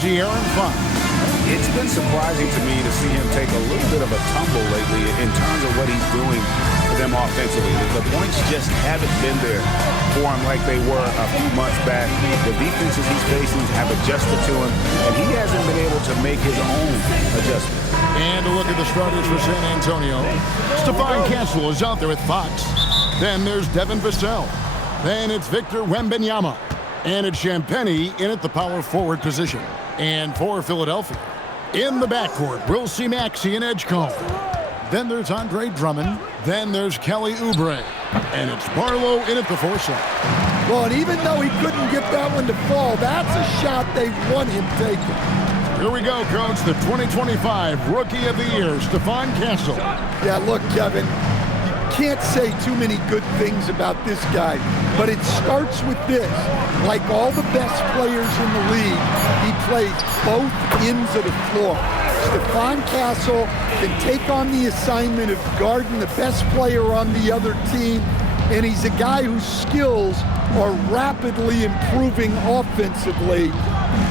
energy, Aaron Funk. It's been surprising to me to see him take a little bit of a tumble lately in terms of what he's doing for them offensively. The points just haven't been there for him like they were a few months back. The defenses he's facing have adjusted to him, and he hasn't been able to make his own adjustments. And a look at the starters for San Antonio. Stephon Castle is out there with Fox. Then there's Devin Vassell. Then it's Victor Wembanyama. And it's Champagnie in at the power forward position. And for Philadelphia, in the backcourt, we'll see Maxey and Edgecombe. Then there's Andre Drummond. Then there's Kelly Oubre. And it's Barlow in at the 4 slot. Well, and even though he couldn't get that one to fall, that's a shot they want him taking. Here we go, Coach. The 2025 Rookie of the Year, Stephon Castle. Yeah, look, Kevin, you can't say too many good things about this guy, but it starts with this. Like all the best players in the league, he plays both ends of the floor. Stephon Castle can take on the assignment of guarding the best player on the other team, and he's a guy whose skills are rapidly improving offensively.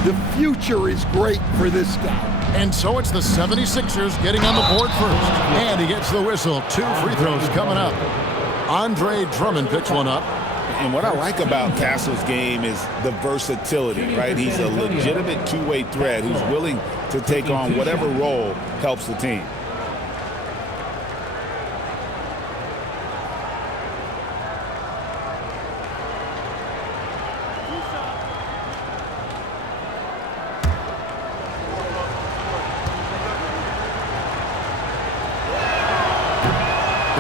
The future is great for this guy. And so it's the 76ers getting on the board first. And he gets the whistle. 2 free throws coming up. Andre Drummond picks one up. And what I like about Castle's game is the versatility, right? He's a legitimate two-way threat who's willing to take on whatever role helps the team.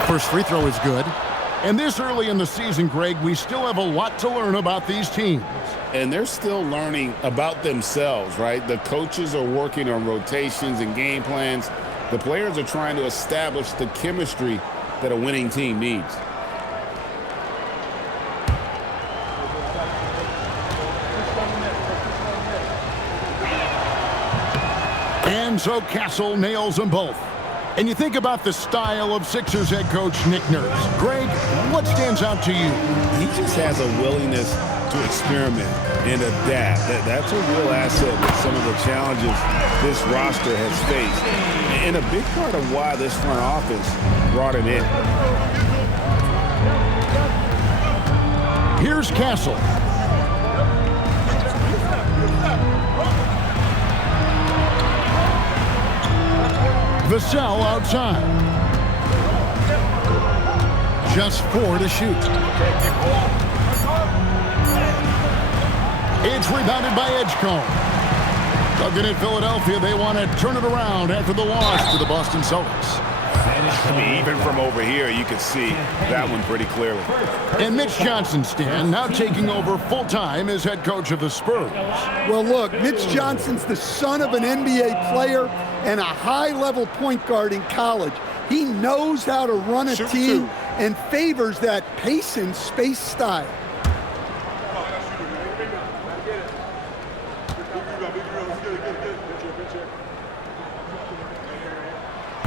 First free throw is good. And this early in the season, Greg, we still have a lot to learn about these teams. And they're still learning about themselves, right? The coaches are working on rotations and game plans. The players are trying to establish the chemistry that a winning team needs. And so Castle nails them both. And you think about the style of Sixers head coach Nick Nurse. Greg, what stands out to you? He just has a willingness to experiment and adapt. That's a real asset with some of the challenges this roster has faced. And a big part of why this front office brought him in. Here's Castle. Vassell outside. Just 4 to shoot. It's rebounded by Edgecombe. Dug in Philadelphia, they want to turn it around after the loss to the Boston Celtics. I mean, even from over here, you can see that one pretty clearly. And Mitch Johnson, Stan, now taking over full-time as head coach of the Spurs. Well, look, Mitch Johnson's the son of an NBA player and a high-level point guard in college. He knows how to run a team and favors that pace and space style.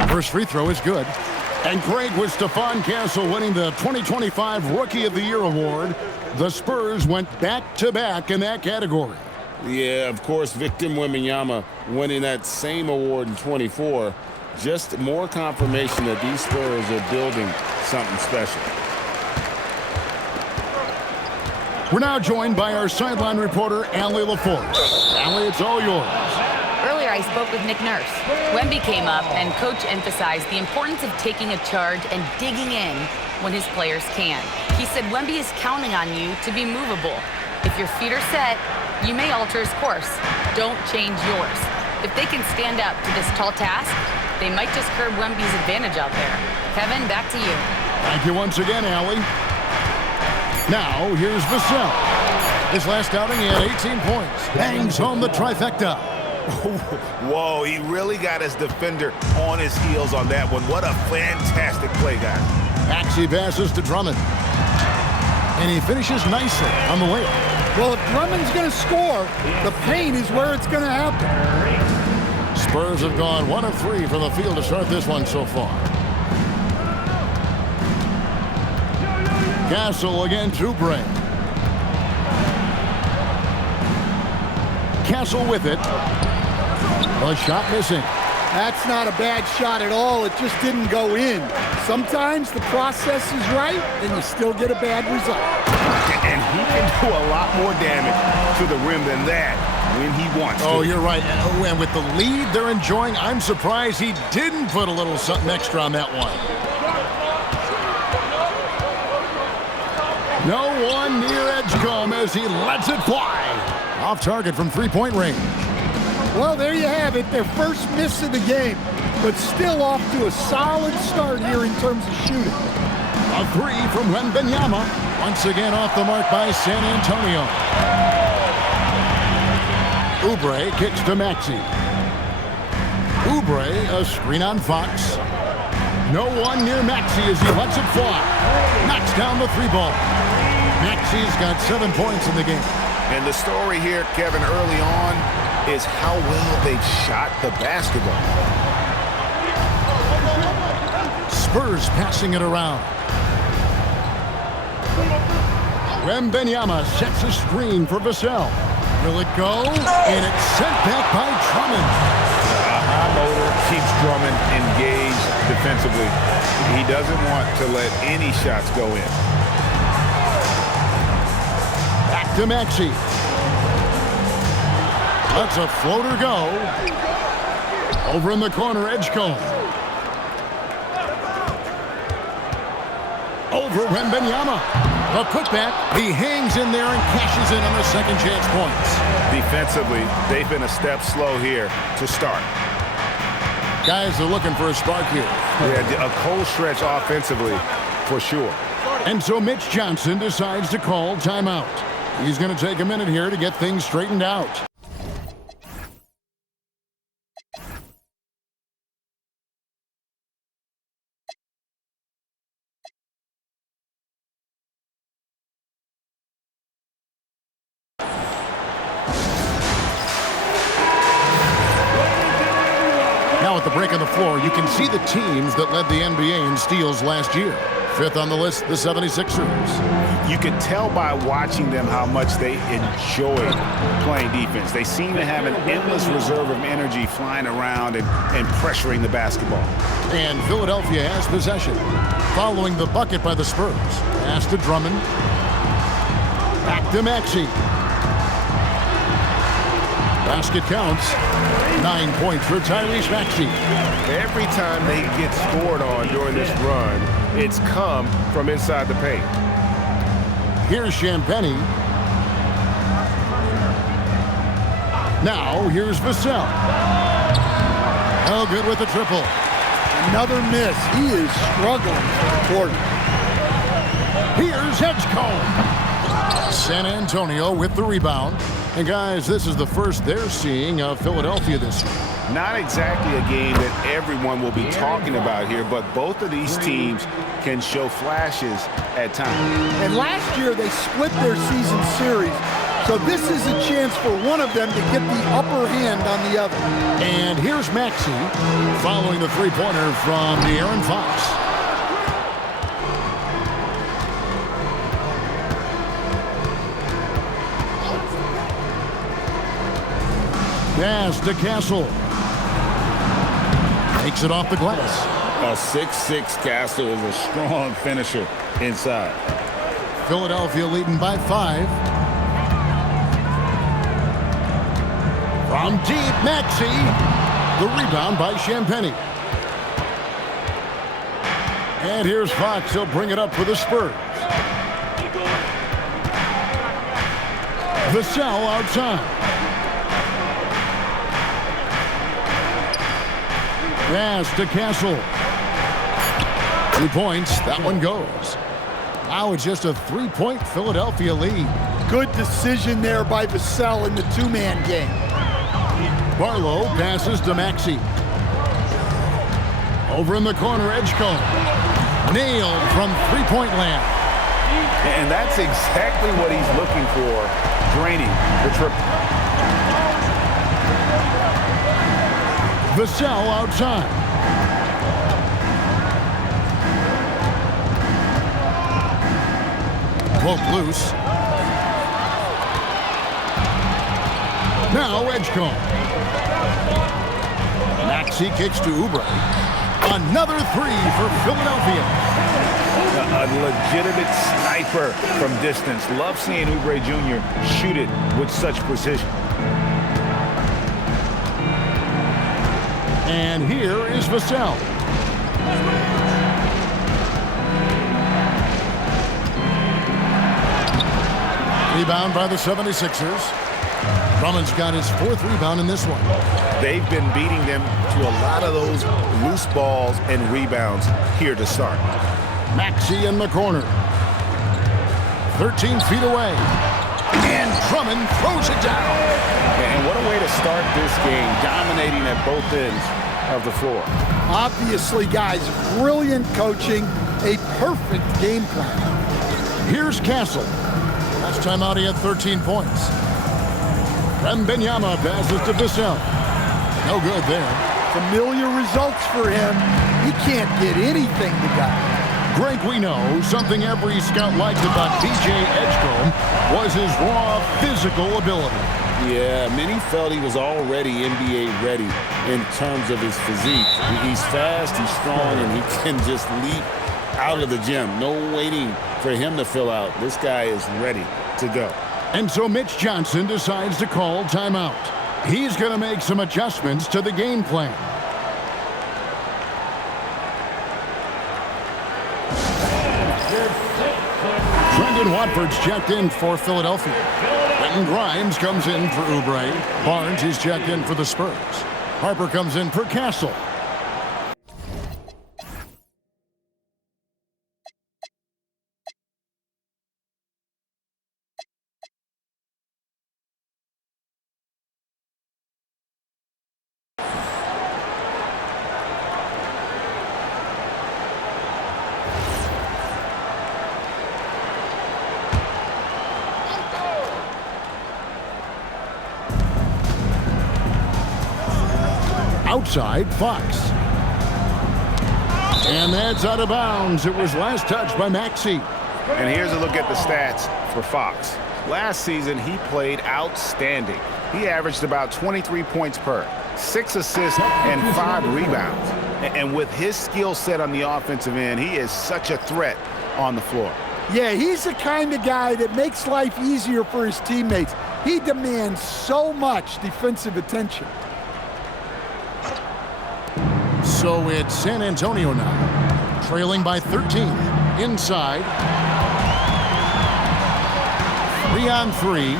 First free throw is good. And Craig, with Stephon Castle winning the 2025 Rookie of the Year award, the Spurs went back-to-back in that category. Yeah, of course, Victor Wembanyama winning that same award in 24. Just more confirmation that these Spurs are building something special. We're now joined by our sideline reporter, Allie LaForce. Allie, it's all yours. Earlier, I spoke with Nick Nurse. Wemby came up, and Coach emphasized the importance of taking a charge and digging in when his players can. He said Wemby is counting on you to be movable. If your feet are set, you may alter his course. Don't change yours. If they can stand up to this tall task, they might just curb Wemby's advantage out there. Kevin, back to you. Thank you once again, Allie. Now, here's Vassell. His last outing, he had 18 points. Bangs home the trifecta. Whoa, he really got his defender on his heels on that one. What a fantastic play, guys. Maxey passes to Drummond. And he finishes nicely on the layup. Well, if Drummond's going to score, the paint is where it's going to happen. Spurs have gone 1 of 3 from the field to start this one so far. Castle against Oubre. Castle with it. A shot missing. That's not a bad shot at all. It just didn't go in. Sometimes the process is right, and you still get a bad result. And he can do a lot more damage to the rim than that when he wants to. Oh, you're right. And with the lead they're enjoying, I'm surprised he didn't put a little something extra on that one. No one near Edgecombe as he lets it fly. Off target from three-point range. Well, there you have it. Their first miss of the game, but still off to a solid start here in terms of shooting. A three from Wembanyama. Once again off the mark by San Antonio. Oubre kicks to Maxey. Oubre, a screen on Fox. No one near Maxey as he lets it fly. Knocks down the three ball. Maxey's got 7 points in the game. And the story here, Kevin, early on is how well they've shot the basketball. Spurs passing it around. Wembanyama sets a screen for Vassell. Will it go? And it's sent back by Drummond. A high motor keeps Drummond engaged defensively. He doesn't want to let any shots go in. Back to Maxey. Lets a floater go. Over in the corner, Edgecombe. Over Wembanyama. A putback. He hangs in there and cashes in on the second chance points. Defensively, they've been a step slow here to start. Guys are looking for a spark here. Yeah, a cold stretch offensively for sure. And so Mitch Johnson decides to call timeout. He's going to take a minute here to get things straightened out. Now at the break on the floor, you can see the teams that led the NBA in steals last year. Fifth on the list, the 76ers. You can tell by watching them how much they enjoy playing defense. They seem to have an endless reserve of energy flying around and pressuring the basketball. And Philadelphia has possession. Following the bucket by the Spurs. Pass to Drummond. Back to Maxey. Basket counts. 9 points for Tyrese Maxey. Every time they get scored on during this run, it's come from inside the paint. Here's Champagnie. Now, here's Vassell. Oh, good with the triple. Another miss. He is struggling for the court. Here's Edgecombe. San Antonio with the rebound. And guys, this is the first they're seeing of Philadelphia this year. Not exactly a game that everyone will be talking about here, but both of these teams can show flashes at times. And last year they split their season series, so this is a chance for one of them to get the upper hand on the other. And here's Maxey following the three-pointer from De'Aaron Fox. Pass to Castle. Takes it off the glass. A 6'6" Castle is a strong finisher inside. Philadelphia leading by 5. From deep, Maxey. The rebound by Champagnie. And here's Fox. He'll bring it up for the Spurs. Vassell outside. Pass to Castle. 2 points. That one goes. Now it's just a 3-point Philadelphia lead. Good decision there by Vassell in the two-man game. Barlow passes to Maxey. Over in the corner, Edgecombe. Nailed from three-point land. And that's exactly what he's looking for, draining the triple. Vassell outside. Poked loose. Now Edgecombe. Maxey kicks to Oubre. Another three for Philadelphia. A legitimate sniper from distance. Love seeing Oubre Jr. shoot it with such precision. And here is Vassell. Rebound by the 76ers. Drummond's got his 4th rebound in this one. They've been beating them to a lot of those loose balls and rebounds here to start. Maxey in the corner. 13 feet away. And Drummond throws it down. And what a way to start this game, dominating at both ends of the floor. Obviously, guys, brilliant coaching, a perfect game plan. Here's Castle. Last time out, he had 13 points. Wembanyama passes to Vassell. No good there. Familiar results for him. He can't get anything to go. Greg, we know something every scout liked about DJ Edgecombe was his raw physical ability. Yeah, many felt he was already NBA ready in terms of his physique. He's fast, he's strong, and he can just leap out of the gym. No waiting for him to fill out. This guy is ready to go. And so Mitch Johnson decides to call timeout. He's going to make some adjustments to the game plan. Brendan Watford's checked in for Philadelphia. Quentin Grimes comes in for Oubre. Barnes is checked in for the Spurs. Harper comes in for Castle. Outside, Fox. And that's out of bounds. It was last touched by Maxey. And here's a look at the stats for Fox. Last season, he played outstanding. He averaged about 23 points per, 6 assists, and 5 rebounds. And with his skill set on the offensive end, he is such a threat on the floor. Yeah, he's the kind of guy that makes life easier for his teammates. He demands so much defensive attention. So it's San Antonio now, trailing by 13. Inside. 3-on-3.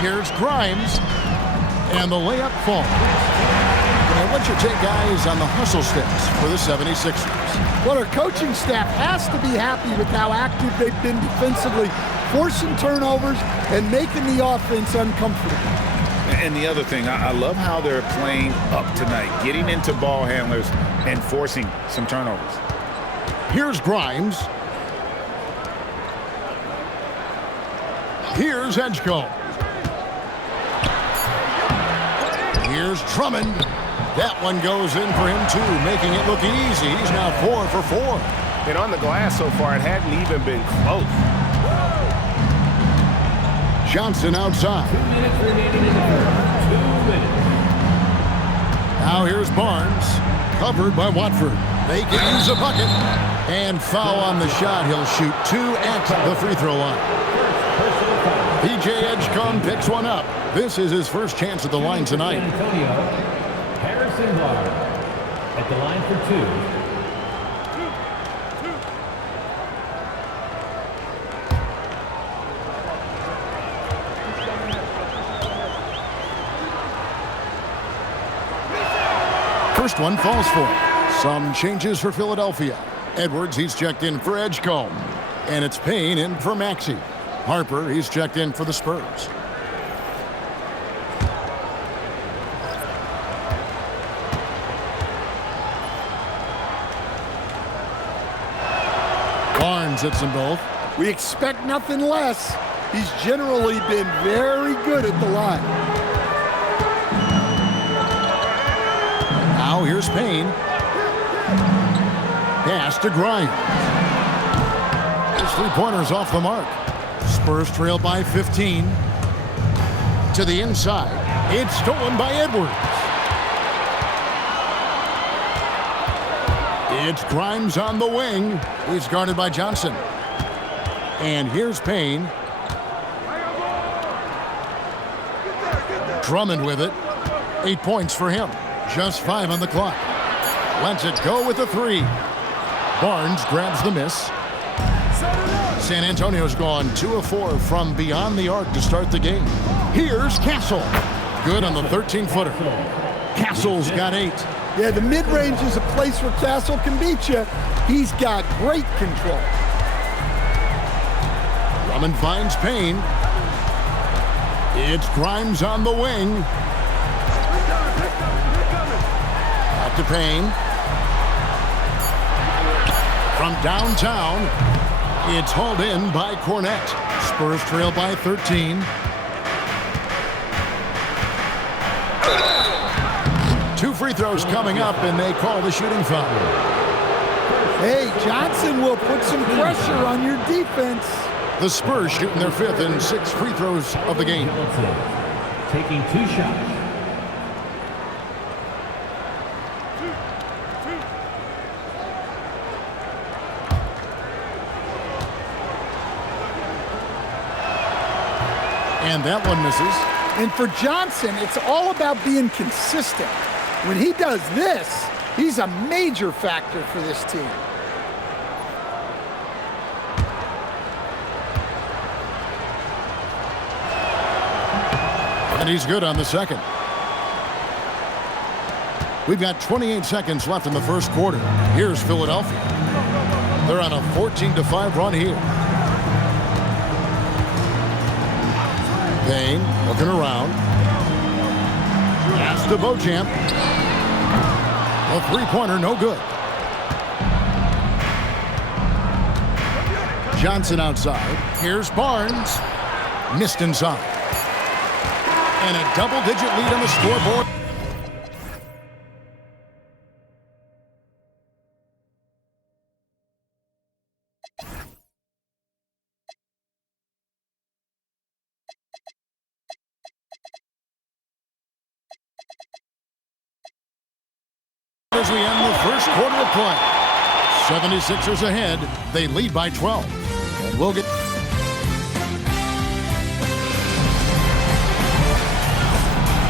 Here's Grimes. And the layup falls. And what's your take, guys, on the hustle steps for the 76ers? Well, our coaching staff has to be happy with how active they've been defensively, forcing turnovers and making the offense uncomfortable. And the other thing, I love how they're playing up tonight, getting into ball handlers and forcing some turnovers. Here's Grimes. Here's Edgecombe. Here's Drummond. That one goes in for him, too, making it look easy. He's now 4 for 4. And on the glass so far, it hadn't even been close. Johnson outside. 2 minutes remaining in the first. 2 minutes. Now here's Barnes, covered by Watford. They can use a bucket. And foul on the shot. He'll shoot 2 at the free throw line. DJ Edgecombe picks one up. This is his first chance at the line tonight. Antonio, Harrison Barnes at the line for 2. First one falls for him. Some changes for Philadelphia. Edwards, he's checked in for Edgecombe. And it's Payne in for Maxey. Harper, he's checked in for the Spurs. Barnes hits them both. We expect nothing less. He's generally been very good at the line. Now here's Payne. Pass to Grimes. His three-pointers off the mark. Spurs trail by 15. To the inside. It's stolen by Edwards. It's Grimes on the wing. He's guarded by Johnson. And here's Payne. Drummond with it. 8 points for him. Just 5 on the clock. Lets it go with the 3. Barnes grabs the miss. San Antonio's gone 2 of 4 from beyond the arc to start the game. Here's Castle. Good on the 13-footer. Castle's got 8. Yeah, the mid-range is a place where Castle can beat you. He's got great control. Drummond finds Payne. It's Grimes on the wing. Back to Payne. From downtown, it's hauled in by Cornette. Spurs trail by 13. 2 free throws coming up, and they call the shooting foul. Hey, Johnson will put some pressure on your defense. The Spurs shooting their 5th and 6th free throws of the game. Taking 2 shots. And that one misses. And for Johnson, it's all about being consistent. When he does this, he's a major factor for this team. And he's good on the second. We've got 28 seconds left in the first quarter. Here's Philadelphia. They're on a 14-5 run here. Payne looking around. Pass to Beauchamp. A 3-pointer, no good. Johnson outside. Here's Barnes. Missed inside. And a double-digit lead on the scoreboard. As we end the first quarter of play. 76ers ahead. They lead by 12. And we'll get...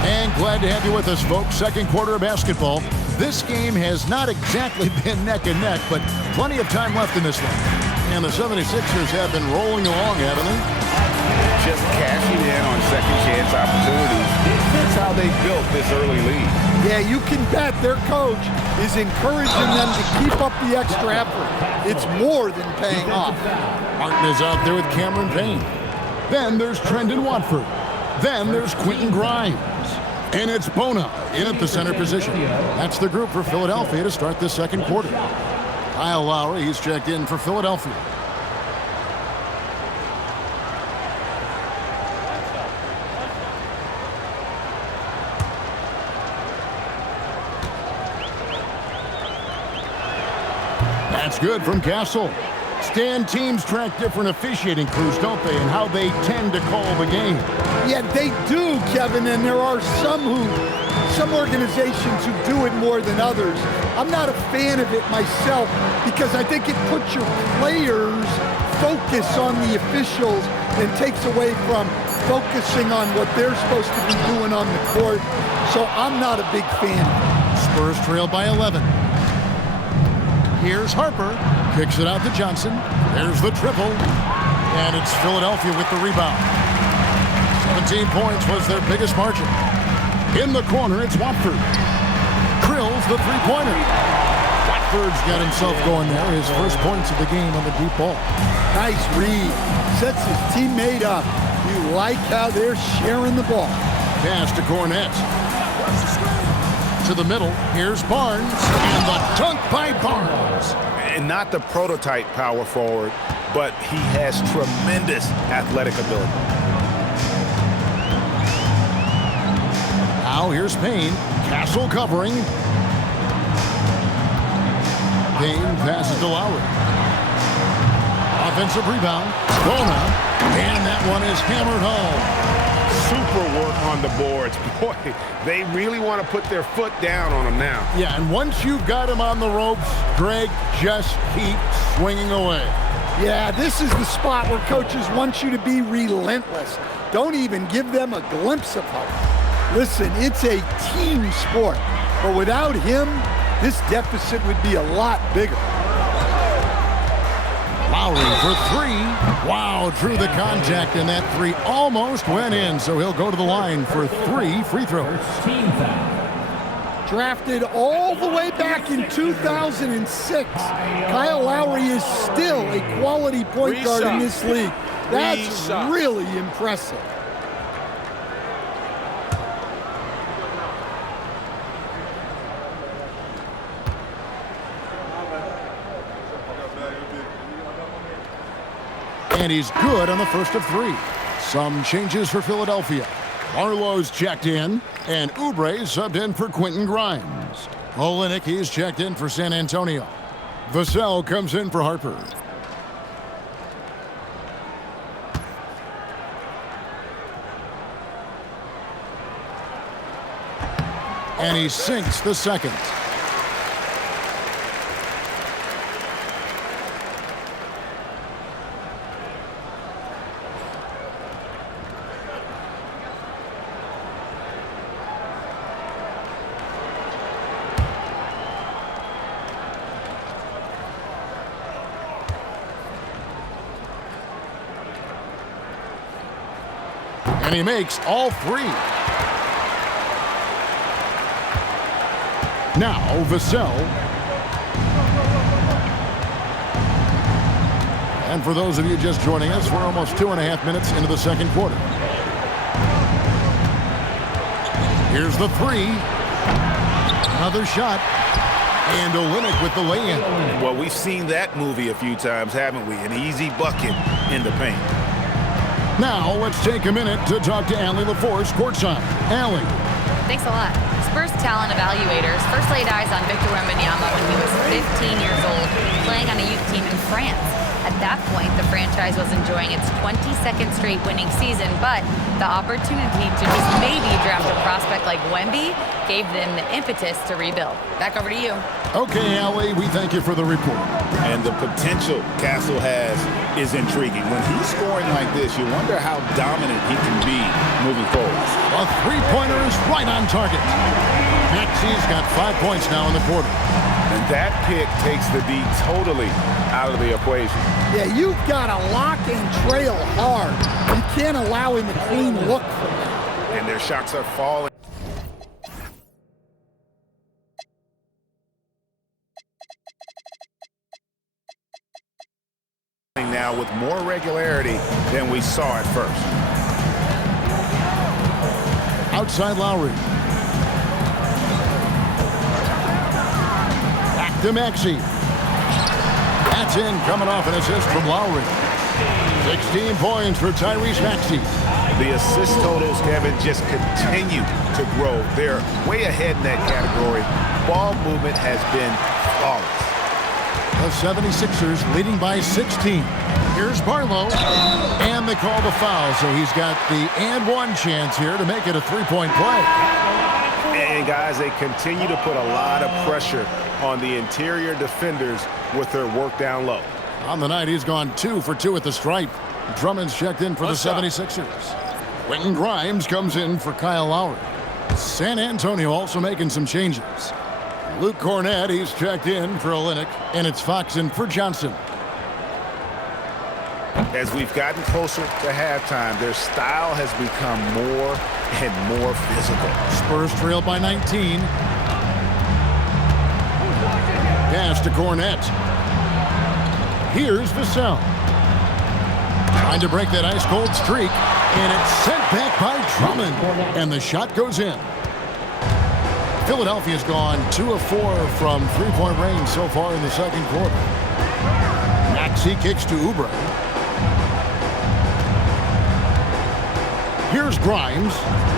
And glad to have you with us, folks. Second quarter of basketball. This game has not exactly been neck and neck, but plenty of time left in this one. And the 76ers have been rolling along, haven't they? Just cashing in on second chance opportunities. That's how they built this early lead. Yeah, you can bet their coach is encouraging them to keep up the extra effort. It's more than paying off. Martin is out there with Cameron Payne. Then there's Trendon Watford. Then there's Quentin Grimes. And it's Bona in at the center position. That's the group for Philadelphia to start this second quarter. Kyle Lowry, he's checked in for Philadelphia. That's good from Castle. Stan, teams track different officiating crews, don't they, and how they tend to call the game. Yeah, they do, Kevin, and there are some organizations who do it more than others. I'm not a fan of it myself because I think it puts your players' focus on the officials and takes away from focusing on what they're supposed to be doing on the court. So I'm not a big fan. Spurs trail by 11. Here's Harper. Kicks it out to Johnson. There's the triple. And it's Philadelphia with the rebound. 17 points was their biggest margin. In the corner, it's Watford. Krill's the three-pointer. Watford's got himself going there. His first points of the game on the deep ball. Nice read. Sets his teammate up. You like how they're sharing the ball. Pass to Cornette. To the middle. Here's Barnes. And the dunk by Barnes. And not the prototype power forward, but he has tremendous athletic ability. Now here's Payne. Castle covering. Payne passes to Lowry. Offensive rebound. Bona. And that one is hammered home. super work on the boards. Boy, they really want to put their foot down on him now. Yeah, and once you've got him on the ropes, Greg, just keep swinging away. Yeah, this is the spot where coaches want you to be relentless. Don't even give them a glimpse of hope. Listen, it's a team sport, but without him, this deficit would be a lot bigger. Lowry for three. Wow, drew the contact, and that three almost went in, so he'll go to the line for 3 free throws. Team foul. Drafted all the way back in 2006, Kyle Lowry is still a quality point guard in this league. That's really impressive. And he's good on the first of 3. Some changes for Philadelphia. Barlow's checked in, and Oubre subbed in for Quentin Grimes. Olynyk, he's checked in for San Antonio. Vassell comes in for Harper. And he sinks the second. And he makes all 3. Now Vassell. And for those of you just joining us, we're almost 2.5 minutes into the second quarter. Here's the 3. Another shot. And Olynyk with the lay-in. Well, we've seen that movie a few times, haven't we? An easy bucket in the paint. Now let's take a minute to talk to Allie LaForce courtside. Allie. Thanks a lot. Spurs talent evaluators first laid eyes on Victor Wembanyama when he was 15 years old, playing on a youth team in France. At that point, the franchise was enjoying its 22nd straight winning season, but the opportunity to just maybe draft a prospect like Wemby gave them the impetus to rebuild. Back over to you. Okay, Allie, we thank you for the report. And the potential Castle has is intriguing. When he's scoring like this, you wonder how dominant he can be moving forward. A three-pointer is right on target. Maxi's got 5 points now in the quarter. And that pick takes the D totally out of the equation. Yeah, you've got to lock and trail hard. You can't allow him a clean look from that. And their shots are falling. Now with more regularity than we saw at first. Outside Lowry. Back to Maxey. That's in, coming off an assist from Lowry. 16 points for Tyrese Maxey. The assist totals, Kevin, just continue to grow. They're way ahead in that category. Ball movement has been flawless. The 76ers leading by 16. Here's Barlow. And they call the foul, so he's got the and one chance here to make it a three-point play. And guys, they continue to put a lot of pressure on the interior defenders with their work down low. On the night, he's gone 2 for 2 at the stripe. Drummond's checked in for the 76ers. Quentin Grimes comes in for Kyle Lowry. San Antonio also making some changes. Luke Cornett, he's checked in for Olynyk, and it's Fox in for Johnson. As we've gotten closer to halftime, their style has become more and more physical. Spurs trail by 19. Pass to Cornett. Here's Vassell. Trying to break that ice-cold streak, and it's sent back by Drummond, and the shot goes in. Philadelphia's gone 2 of 4 from three-point range so far in the second quarter. Maxey kicks to Oubre. Here's Grimes.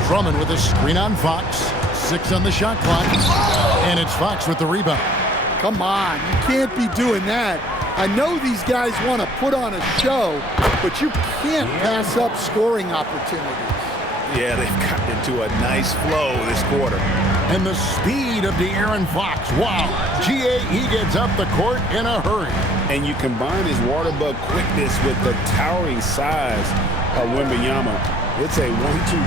Drummond with a screen on Fox. 6 on the shot clock. And it's Fox with the rebound. Come on, you can't be doing that. I know these guys want to put on a show, but you can't pass up scoring opportunities. Yeah, they've gotten into a nice flow this quarter. And the speed of De'Aaron Fox. Wow. GA, he gets up the court in a hurry. And you combine his water bug quickness with the towering size of Wembanyama. It's a 1-2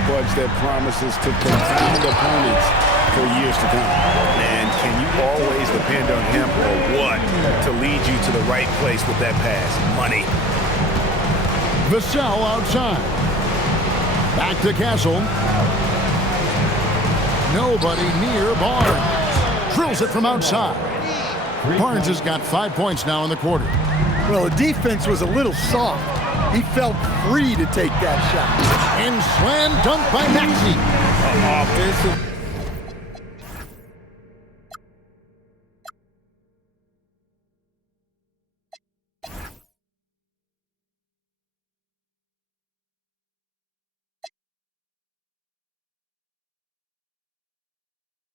punch that promises to confound opponents for years to come. And can you always depend on him or what to lead you to the right place with that pass? Money. Vassell outside. Back to Castle. Nobody near Barnes. Drills it from outside. Barnes has got 5 points now in the quarter. Well, the defense was a little soft. He felt free to take that shot. And slam dunk by Maxey. Offensive.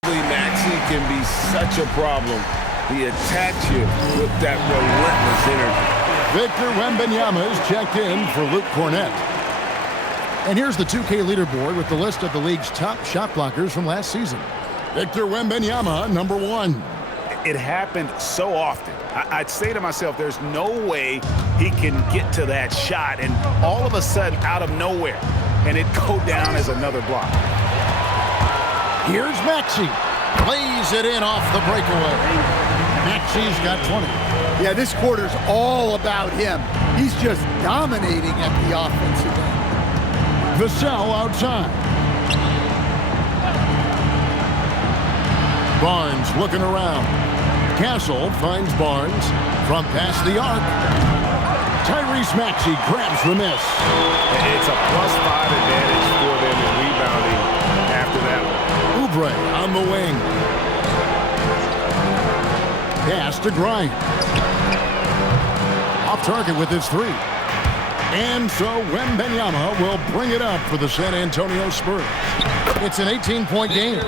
Maxey can be such a problem. He attacks you with that relentless energy. Victor Wembanyama is checked in for Luke Cornett. And here's the 2K leaderboard with the list of the league's top shot blockers from last season. Victor Wembanyama, number 1. It happened so often. I'd say to myself, there's no way he can get to that shot, and all of a sudden, out of nowhere, and it go down as another block. Here's Maxey. Lays it in off the breakaway. Maxey's got 20. Yeah, this quarter's all about him. He's just dominating at the offensive end. Vassell outside. Barnes looking around. Castle finds Barnes from past the arc. Tyrese Maxey grabs the miss. It's a +5 advantage for them in rebounding after that one. Oubre on the wing. Pass to Grimes. Off target with his 3. And so Wembanyama will bring it up for the San Antonio Spurs. It's an 18-point game.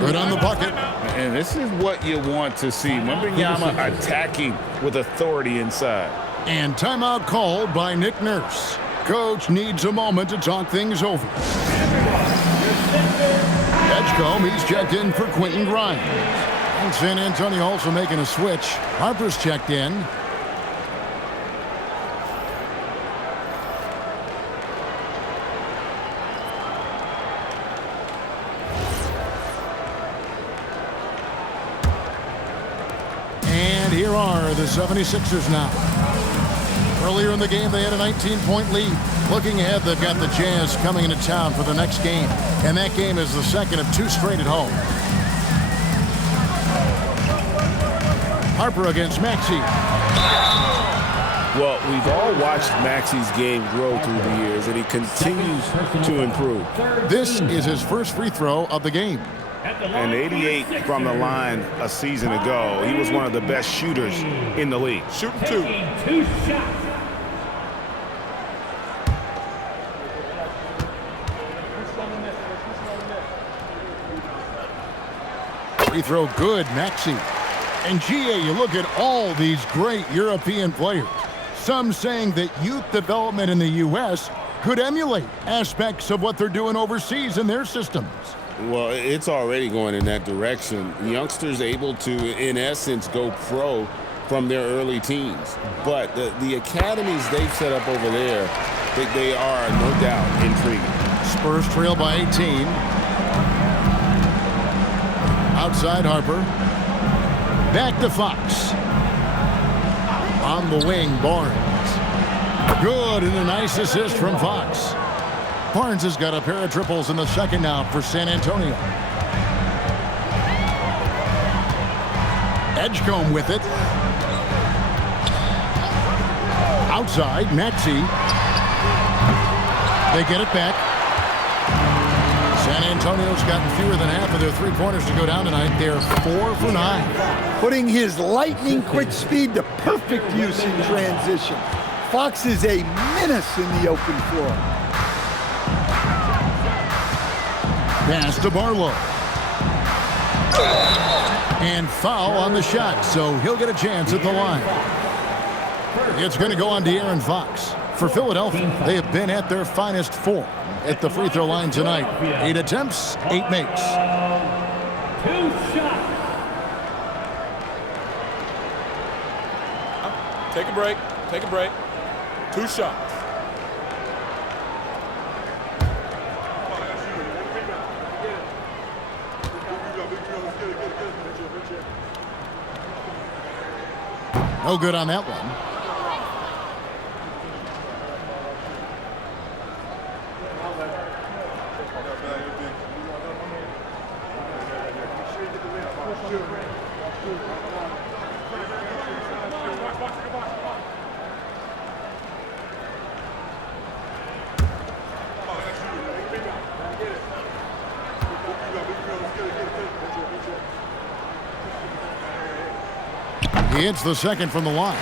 Good on the bucket. And this is what you want to see. Wembanyama attacking with authority inside. And timeout called by Nick Nurse. Coach needs a moment to talk things over. Edgecombe, he's checked in for Quentin Grimes. And San Antonio also making a switch. Harper's checked in. And here are the 76ers now. Earlier in the game, they had a 19-point lead. Looking ahead, they've got the Jazz coming into town for the next game. And that game is the second of 2 straight at home. Harper against Maxey. Well, we've all watched Maxey's game grow through the years, and he continues to improve. This is his first free throw of the game. And 88 from the line a season ago. He was one of the best shooters in the league. Shooting 2. Free throw good, Maxey. And GA, you look at all these great European players. Some saying that youth development in the U.S. could emulate aspects of what they're doing overseas in their systems. Well, it's already going in that direction. Youngsters able to, in essence, go pro from their early teens. But the academies they've set up over there, they are, no doubt, intriguing. Spurs trail by 18. Outside Harper. Back to Fox. On the wing, Barnes. Good, and a nice assist from Fox. Barnes has got a pair of triples in the second now for San Antonio. Edgecombe with it. Outside, Maxey. They get it back. San Antonio's gotten fewer than half of their three-pointers to go down tonight. They're 4 for 9. Putting his lightning quick speed to perfect use in transition. Fox is a menace in the open floor. Pass to Barlow. And foul on the shot, so he'll get a chance at the line. It's going to go on De'Aaron Fox. For Philadelphia, they have been at their finest form at the free throw line tonight. 8 attempts, 8 makes. 2 shots. Take a break. Take a break. 2 shots. No good on that one. He hits the second from the line.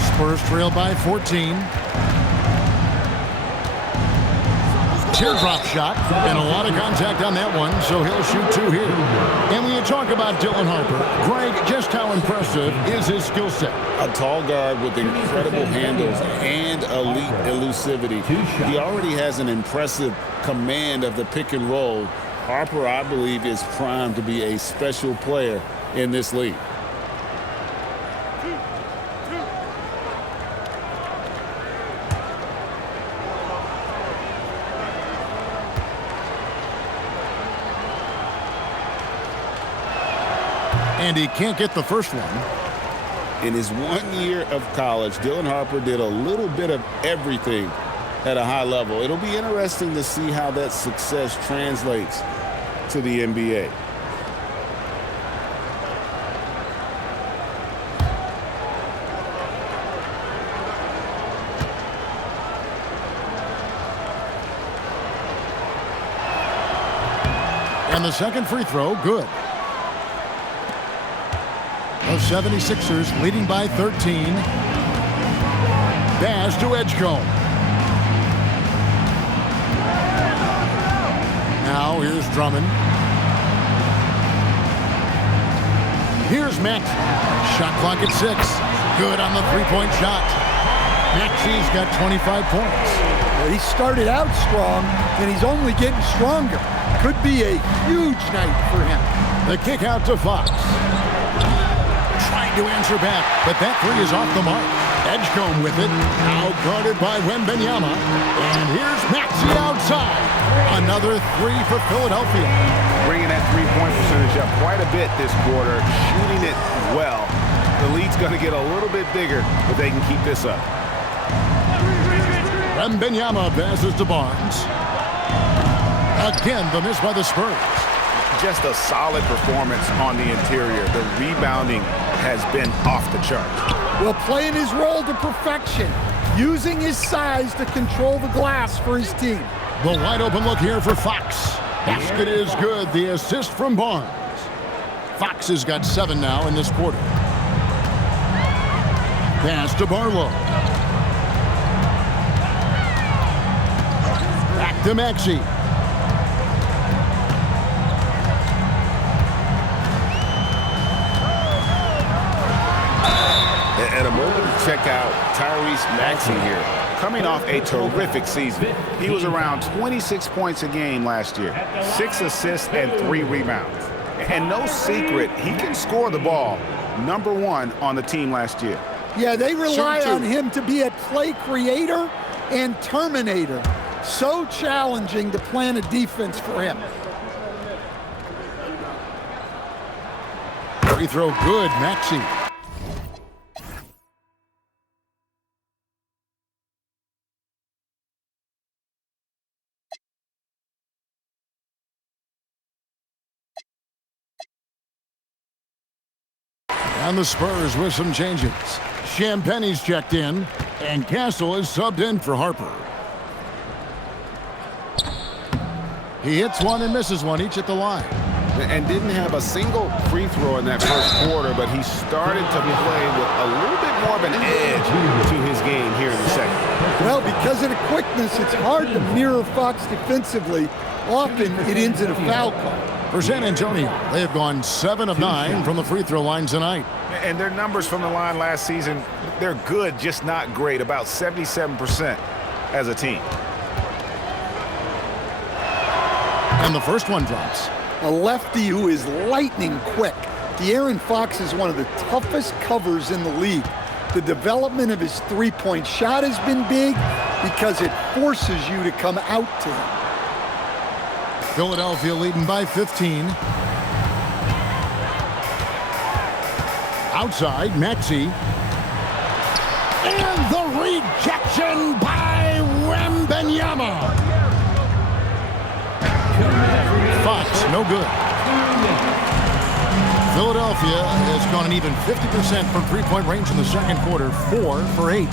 Spurs trail by 14. Teardrop shot, and a lot of contact on that one, so he'll shoot 2 here. And when you talk about Dylan Harper, Greg, just how impressive is his skill set? A tall guard with incredible handles and elite elusivity. He already has an impressive command of the pick and roll. Harper, I believe, is primed to be a special player in this league. And he can't get the first one. In his 1 year of college, Dylan Harper did a little bit of everything at a high level. It'll be interesting to see how that success translates to the NBA. And the second free throw, good. The 76ers leading by 13. Dash to Edgecombe. Now here's Drummond. Here's Max. Shot clock at 6. Good on the three-point shot. Maxi's got 25 points. Well, he started out strong, and he's only getting stronger. Could be a huge night for him. The kick out to Fox. Trying to answer back, but that three is off the mark. Edgecombe with it. Out guarded by Wembanyama. And here's Maxey outside. Another 3 for Philadelphia. Bringing that three-point percentage up quite a bit this quarter, shooting it well. The lead's going to get a little bit bigger if they can keep this up. Wembanyama passes to Barnes. Again, the miss by the Spurs. Just a solid performance on the interior. The rebounding has been off the chart. Well, playing his role to perfection, using his size to control the glass for his team. The wide open look here for Fox. Basket is good. The assist from Barnes. Fox has got 7 now in this quarter. Pass to Barlow. Back to Maxey. And a moment to check out Tyrese Maxey here. Coming off a terrific season. He was around 26 points a game last year. 6 assists and 3 rebounds. And no secret, he can score the ball. #1 on the team last year. Yeah, they rely on him to be a play creator and terminator. So challenging to plan a defense for him. Free throw good, Maxey. And the Spurs with some changes. Champagne's checked in, and Castle is subbed in for Harper. He hits one and misses one, each at the line. And didn't have a single free throw in that first quarter, but he started to play with a little bit more of an edge to his game here in the second. Well, because of the quickness, it's hard to mirror Fox defensively. Often it ends in a foul call. For San Antonio, they have gone 7 of 9 from the free throw line tonight. And their numbers from the line last season, they're good, just not great. About 77% as a team. And the first one drops. A lefty who is lightning quick. De'Aaron Fox is one of the toughest covers in the league. The development of his three-point shot has been big because it forces you to come out to him. Philadelphia leading by 15. Outside, Maxey. And the rejection by Wembanyama. Fox, no good. Philadelphia has gone an even 50% from three-point range in the second quarter, 4 for 8.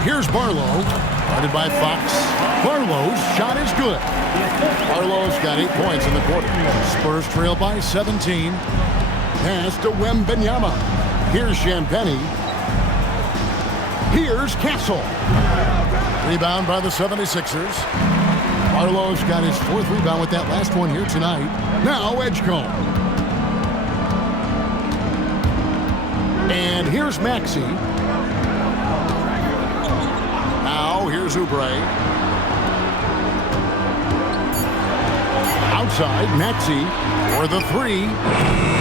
Here's Barlow, guarded by Fox. Barlow's shot is good. Barlow's got 8 points in the quarter. Spurs trail by 17. Pass to Wembanyama. Here's Champagnie. Here's Castle. Rebound by the 76ers. Barlow's got his 4th rebound with that last one here tonight. Now Edgecombe. And here's Maxey. Now here's Oubre. Outside, Maxey for the 3.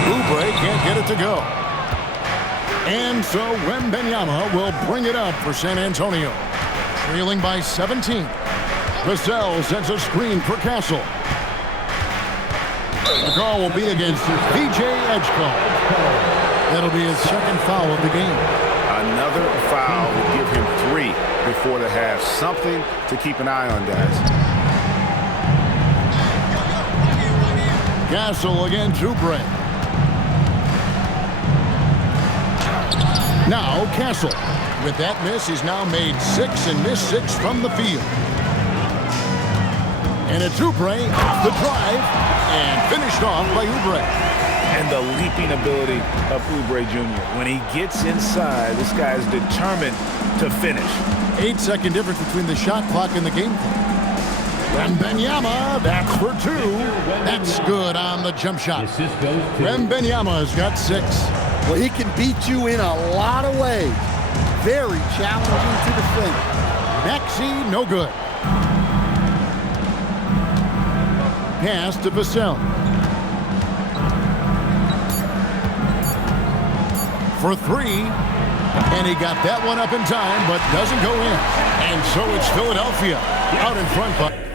Oubre can't get it to go. And so Wembanyama will bring it up for San Antonio. Trailing by 17. Vassell sends a screen for Castle. The call will be against VJ Edgecombe. That'll be his second foul of the game. Another foul will give him 3 before the half. Something to keep an eye on, guys. Castle against Oubre. Now Castle. With that miss, he's now made 6 and missed 6 from the field. And it's Oubre off the drive and finished off by Oubre. And the leaping ability of Oubre Jr. When he gets inside, this guy is determined to finish. 8-second difference between the shot clock and the game clock. Wembanyama, that's for 2. That's good on the jump shot. Wembanyama's got 6. Well, he can beat you in a lot of ways. Very challenging to defend. Maxey, no good. Pass to Vassell. For 3. And he got that one up in time, but doesn't go in. And so it's Philadelphia out in front by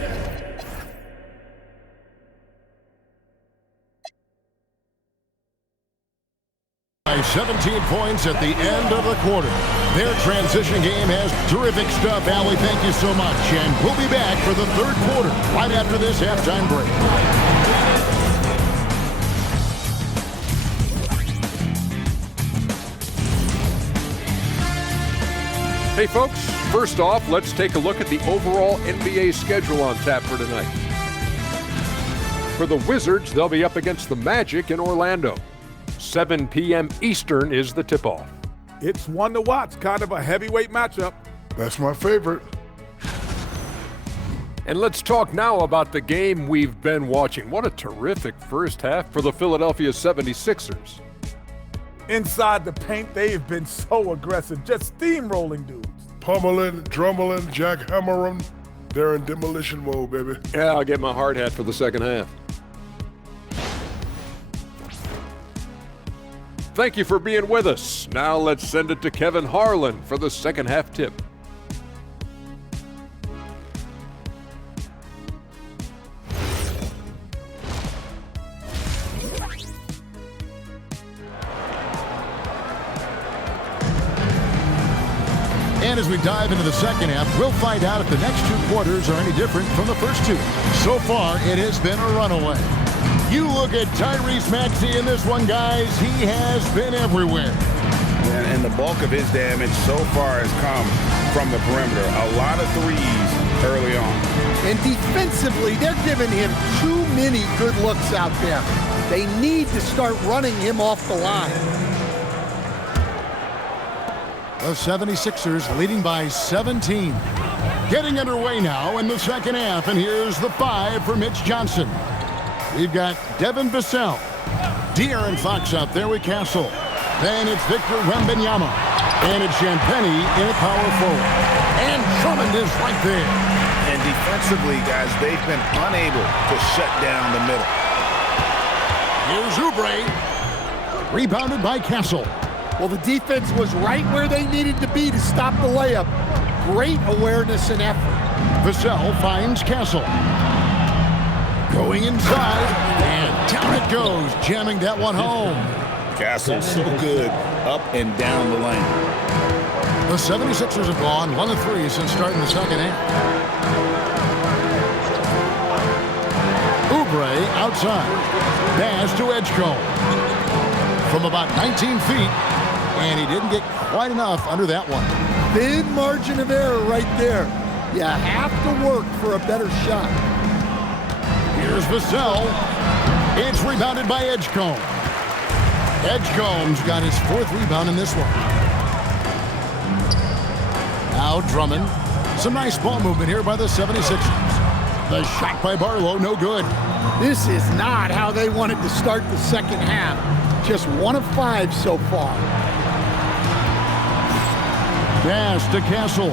17 points at the end of the quarter. Their transition game has terrific stuff. Allie, thank you so much. And we'll be back for the third quarter right after this halftime break. Hey folks, first off, let's take a look at the overall NBA schedule on tap for tonight. For the Wizards, they'll be up against the Magic in Orlando. 7 p.m. Eastern is the tip-off. It's one to watch, kind of a heavyweight matchup. That's my favorite. And let's talk now about the game we've been watching. What a terrific first half for the Philadelphia 76ers. Inside the paint, they've been so aggressive, just steamrolling dudes. Pummeling, drummeling, jackhammering. They're in demolition mode, baby. Yeah, I'll get my hard hat for the second half. Thank you for being with us. Now let's send it to Kevin Harlan for the second half tip. And as we dive into the second half, we'll find out if the next 2 quarters are any different from the first 2. So far, it has been a runaway. You look at Tyrese Maxey in this one, guys. He has been everywhere. And the bulk of his damage so far has come from the perimeter. A lot of threes early on. And defensively, they're giving him too many good looks out there. They need to start running him off the line. The 76ers leading by 17. Getting underway now in the second half, and here's the 5 for Mitch Johnson. We've got Devin Vassell, De'Aaron Fox out there with Castle. Then it's Victor Wembanyama, and it's Champagnie in at power forward. And Drummond is right there. And defensively, guys, they've been unable to shut down the middle. Here's Oubre, rebounded by Castle. Well, the defense was right where they needed to be to stop the layup. Great awareness and effort. Vassell finds Castle. Going inside, and down it goes, jamming that one home. Castle's so good up and down the lane. The 76ers have gone 1 of 3 since starting the second half. Oubre outside. Pass to Edgecombe. From about 19 feet, and he didn't get quite enough under that one. Thin margin of error right there. You have to work for a better shot. Here's Vassell. It's rebounded by Edgecombe. Edgecombe's got his 4th rebound in this one. Now Drummond. Some nice ball movement here by the 76ers. The shot by Barlow, no good. This is not how they wanted to start the second half. Just 1 of 5 so far. Pass to Castle.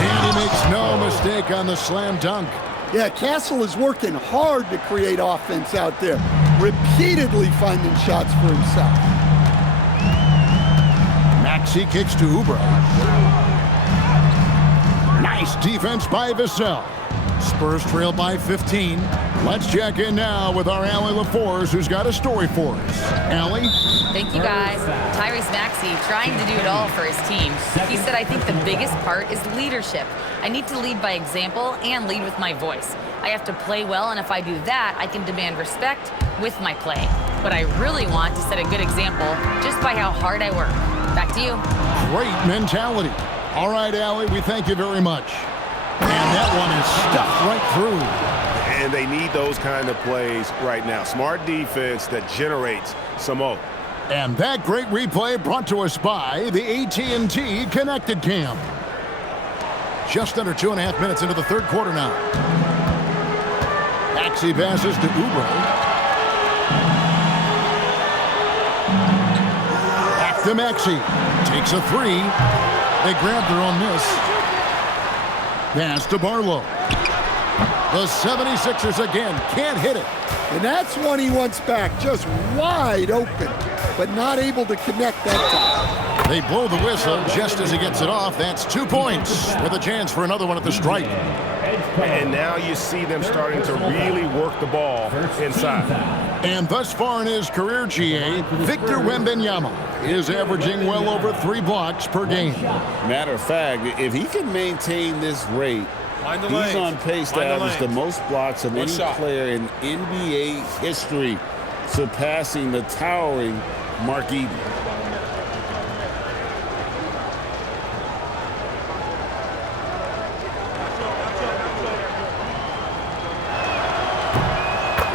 And he makes no mistake on the slam dunk. Yeah, Castle is working hard to create offense out there, repeatedly finding shots for himself. Maxey kicks to Oubre. Nice defense by Vassell. Spurs trail by 15. Let's check in now with our Allie LaForce, who's got a story for us. Allie? Thank you, guys. Tyrese Maxey trying to do it all for his team. He said, I think the biggest part is leadership. I need to lead by example and lead with my voice. I have to play well, and if I do that, I can demand respect with my play. But I really want to set a good example just by how hard I work. Back to you. Great mentality. All right, Allie, we thank you very much. And that one is stuffed right through. And they need those kind of plays right now. Smart defense that generates some more. And that great replay brought to us by the AT&T Connected Cam. Just under 2.5 minutes into the third quarter now. Maxey passes to Oubre. Back to Maxey. Takes a 3. They grab their own miss. Pass to Barlow. The 76ers again can't hit it. And that's one he wants back, just wide open, but not able to connect that time. They blow the whistle just as he gets it off. That's 2 points with a chance for another one at the stripe. And now you see them starting to really work the ball inside. And thus far in his career, GA, Victor Wembanyama is averaging well over 3 blocks per game. Matter of fact, if he can maintain this rate, he's on pace to average the most blocks of any player in NBA history, surpassing the towering Mark Eaton.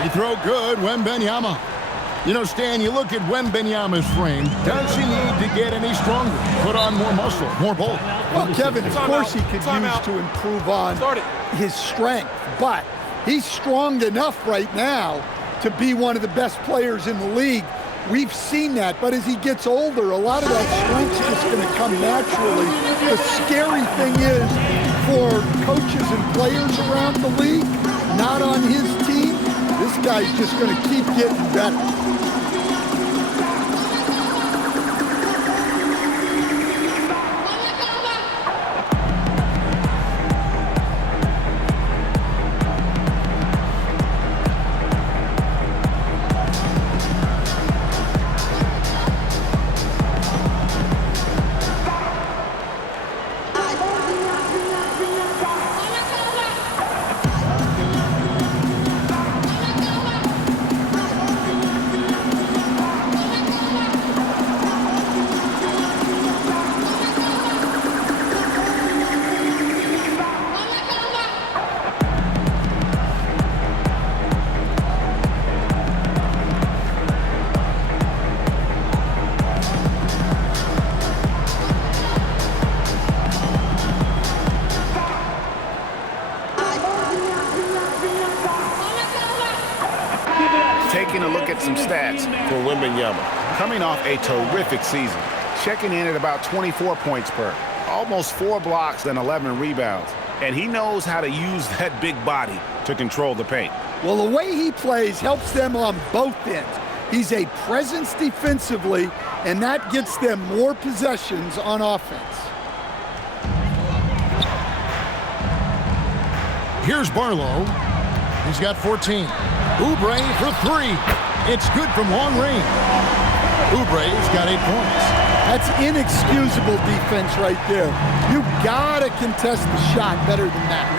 Free throw good, Wembanyama. You know, Stan, you look at Wembanyama's frame. Does he need to get any stronger? Put on more muscle, more bulk? Well, Kevin, of course he could use to improve on his strength, but he's strong enough right now to be one of the best players in the league. We've seen that, but as he gets older, a lot of that strength's just going to come naturally. The scary thing is for coaches and players around the league, not on his team, this guy's just going to keep getting better. Wembanyama. Coming off a terrific season, checking in at about 24 points per, almost 4 blocks and 11 rebounds. And he knows how to use that big body to control the paint. Well, the way he plays helps them on both ends. He's a presence defensively, and that gets them more possessions on offense. Here's Barlow. He's got 14. Oubre for 3. It's good from long range. Oubre's got 8 points. That's inexcusable defense right there. You gotta contest the shot better than that.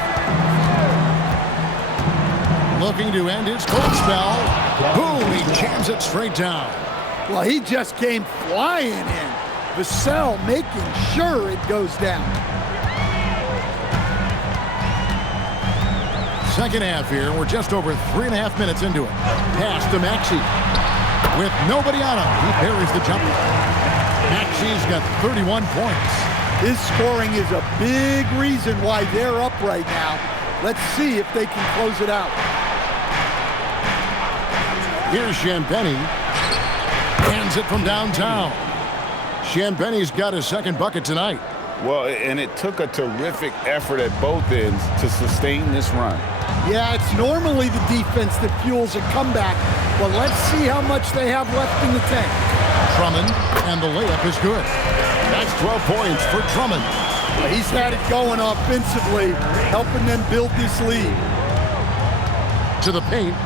Looking to end his cold spell. Boom, he jams it straight down. Well, he just came flying in. Vassell making sure it goes down. Second half here. We're just over 3.5 minutes into it. Pass to Maxey. With nobody on him, he buries the jumper. Maxey's got 31 points. His scoring is a big reason why they're up right now. Let's see if they can close it out. Here's Champagny. Hands it from downtown. Champagny's got his second bucket tonight. Well, and it took a terrific effort at both ends to sustain this run. Yeah, it's normally the defense that fuels a comeback, but let's see how much they have left in the tank. Drummond, and the layup is good. That's 12 points for Drummond. He's had it going offensively, helping them build this lead. To the paint.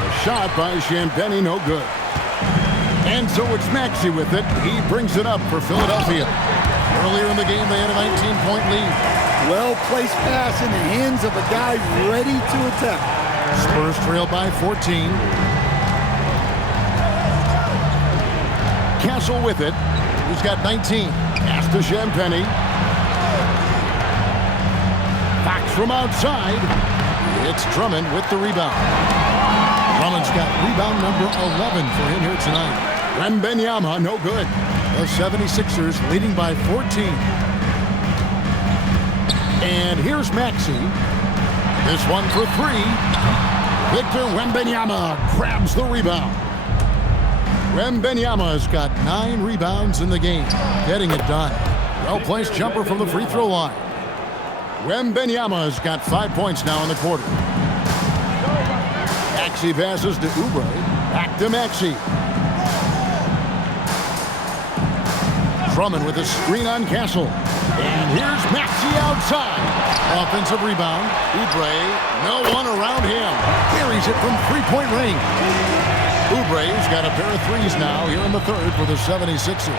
A shot by Champagny, no good. And so it's Maxey with it. He brings it up for Philadelphia. Earlier in the game, they had a 19-point lead. Well-placed pass in the hands of a guy ready to attack. Spurs trail by 14. Castle with it. He's got 19. Pass to Champagny. Fox from outside. It's Drummond with the rebound. Drummond's got rebound number 11 for him here tonight. Wembanyama, no good. The 76ers leading by 14. And here's Maxey. This one for 3. Victor Wembanyama grabs the rebound. Wembanyama's got 9 rebounds in the game, getting it done. Well-placed jumper from the free throw line. Wembanyama's got 5 points now in the quarter. Maxey passes to Oubre. Back to Maxey. Drummond with a screen on Castle. And here's Maxey outside. Offensive rebound. Oubre, no one around him. Carries it from three-point range. Oubre's got a pair of threes now here in the third for the 76ers.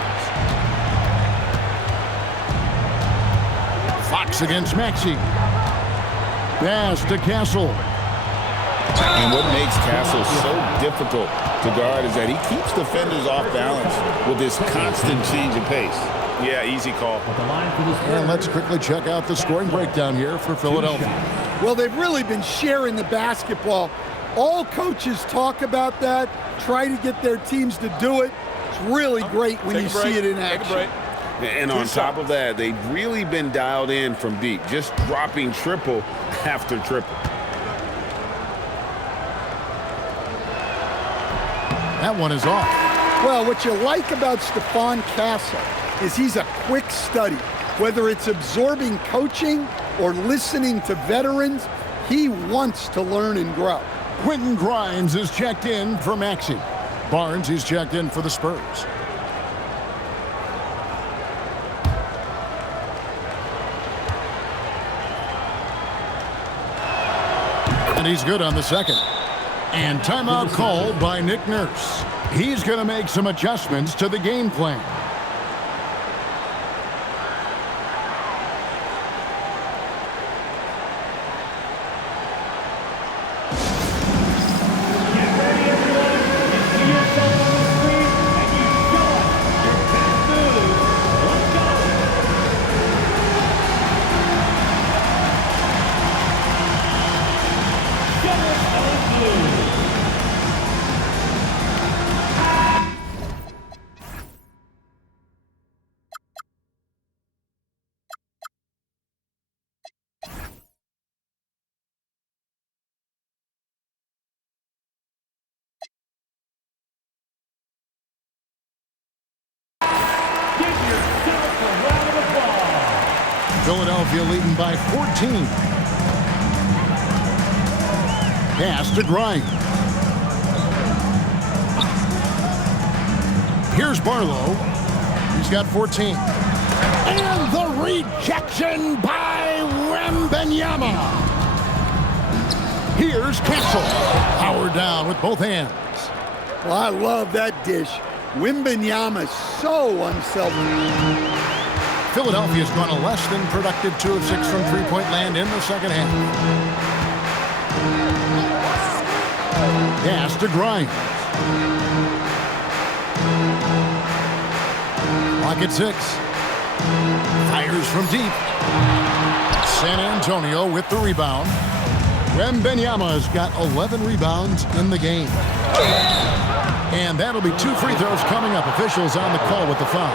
Fox against Maxey. Pass to Castle. And what makes Castle so difficult to guard is that he keeps defenders off balance with this constant change of pace. Yeah, easy call. And let's quickly check out the scoring breakdown here for Philadelphia. Well, they've really been sharing the basketball. All coaches talk about that, try to get their teams to do it. It's really great when you see it in action. And on top of that, they've really been dialed in from deep, just dropping triple after triple. That one is off. Well, what you like about Stephon Castle is he's a quick study. Whether it's absorbing coaching or listening to veterans, he wants to learn and grow. Quentin Grimes is checked in for Maxey. Barnes is checked in for the Spurs. And he's good on the second. And timeout called by Nick Nurse. He's going to make some adjustments to the game plan. Philadelphia leading by 14. Pass to Grimes. Here's Barlow. He's got 14. And the rejection by Wembanyama. Here's Castle. Powered down with both hands. Well, I love that dish. Wembanyama so unselfish. Philadelphia's gone a less than productive 2 of 6 from three-point land in the second half. Pass to Grimes. Clock at 6. Fires from deep. San Antonio with the rebound. Wembanyama's got 11 rebounds in the game. And that'll be 2 free throws coming up. Officials on the call with the foul.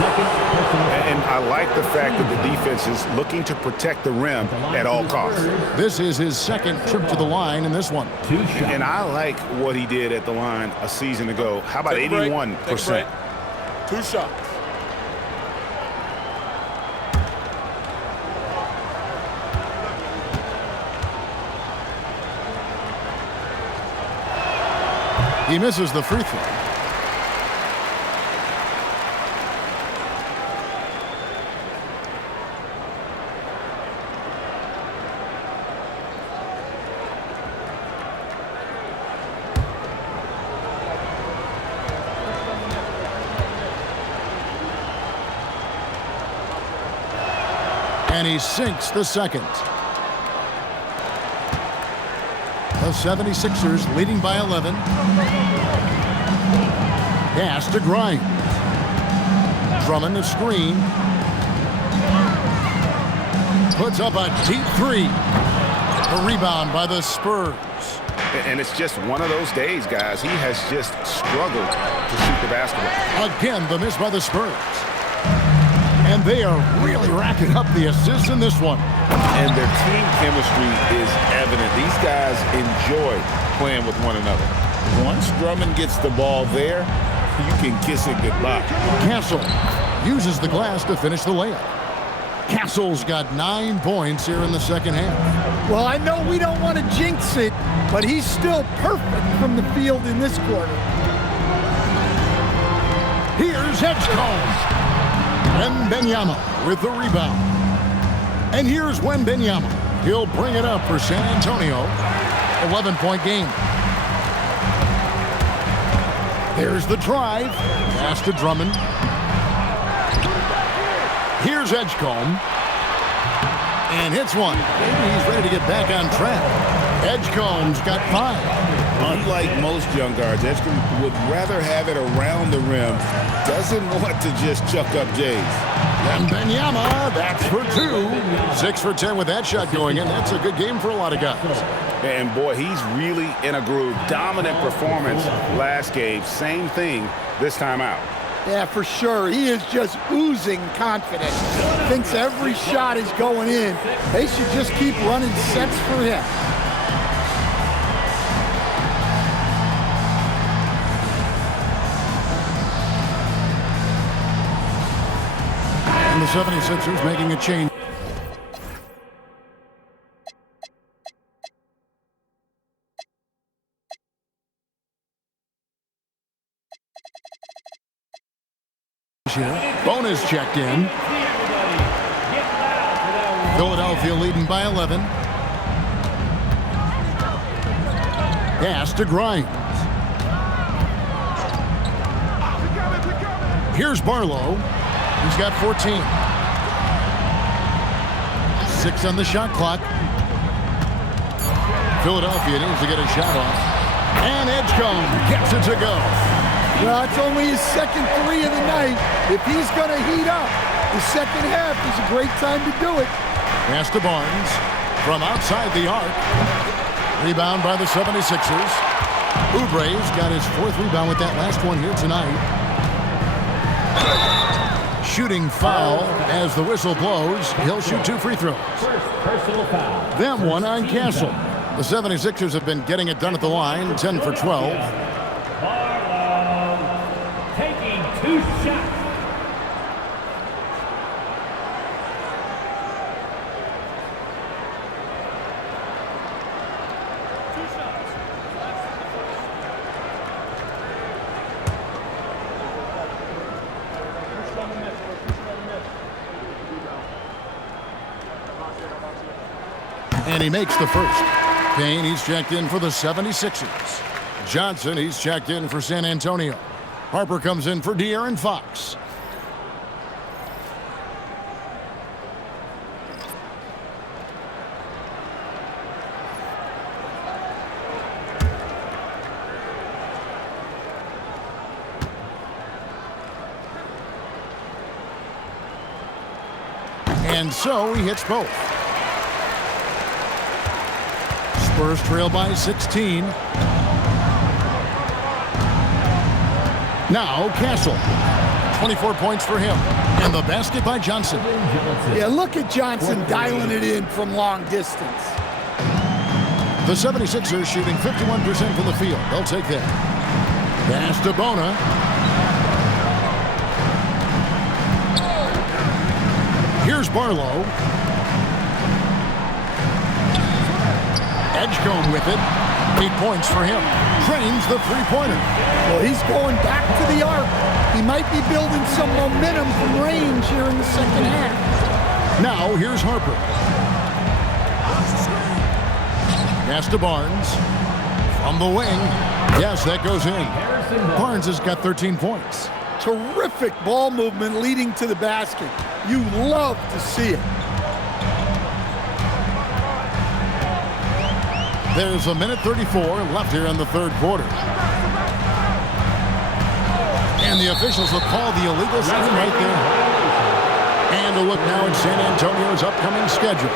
And I like the fact that the defense is looking to protect the rim at all costs. This is his second trip to the line in this one. And I like what he did at the line a season ago. How about 81%? 2 shots. He misses the free throw. And he sinks the second. The 76ers leading by 11. Pass to Grimes. Drummond the screen. Puts up a deep 3. A rebound by the Spurs. And it's just one of those days, guys. He has just struggled to shoot the basketball. Again, the miss by the Spurs. And they are really racking up the assists in this one. And their team chemistry is evident. These guys enjoy playing with one another. Once Drummond gets the ball there, you can kiss it goodbye. Castle uses the glass to finish the layup. Castle's got 9 points here in the second half. Well, I know we don't want to jinx it, but he's still perfect from the field in this quarter. Here's Edgecombe. Wembanyama with the rebound. And here's Wembanyama. He'll bring it up for San Antonio. 11-point game. There's the drive. Pass to Drummond. Here's Edgecombe. And hits one. Maybe he's ready to get back on track. Edgecombe's got 5. Unlike most young guards, Edgecombe would rather have it around the rim. Doesn't want to just chuck up J's. Wembanyama, that's for 2. 6 for 10 with that shot going in. That's a good game for a lot of guys. And boy, he's really in a groove. Dominant performance last game. Same thing this time out. Yeah, for sure. He is just oozing confidence. Thinks every shot is going in. They should just keep running sets for him. And the 76ers making a change. Bonus checked in. Philadelphia leading by 11. Pass to Grimes. Here's Barlow. He's got 14. 6 on the shot clock. Philadelphia needs to get a shot off. And Edgecombe gets it to go. Well, it's only his second 3 of the night. If he's going to heat up, the second half is a great time to do it. Pass to Barnes from outside the arc. Rebound by the 76ers. Oubre's got his 4th rebound with that last one here tonight. Shooting foul as the whistle blows. He'll shoot 2 free throws. Them one on Castle. The 76ers have been getting it done at the line, 10 for 12. And he makes the first. Kane, he's checked in for the 76ers. Johnson, he's checked in for San Antonio. Harper comes in for De'Aaron Fox. And so he hits both. Spurs trail by 16. Now Castle. 24 points for him. And the basket by Johnson. Yeah, look at Johnson dialing it in from long distance. The 76ers shooting 51% from the field. They'll take that. Pass to Bona. Here's Barlow. Edgecombe with it. 8 points for him. Trains the three-pointer. Well, he's going back to the arc. He might be building some momentum from range here in the second half. Now here's Harper. Pass to Barnes. From the wing. Yes, that goes in. Barnes has got 13 points. Terrific ball movement leading to the basket. You love to see it. There's a minute 34 left here in the third quarter. And the officials have called the illegal screen right there. And a look now at San Antonio's upcoming schedule.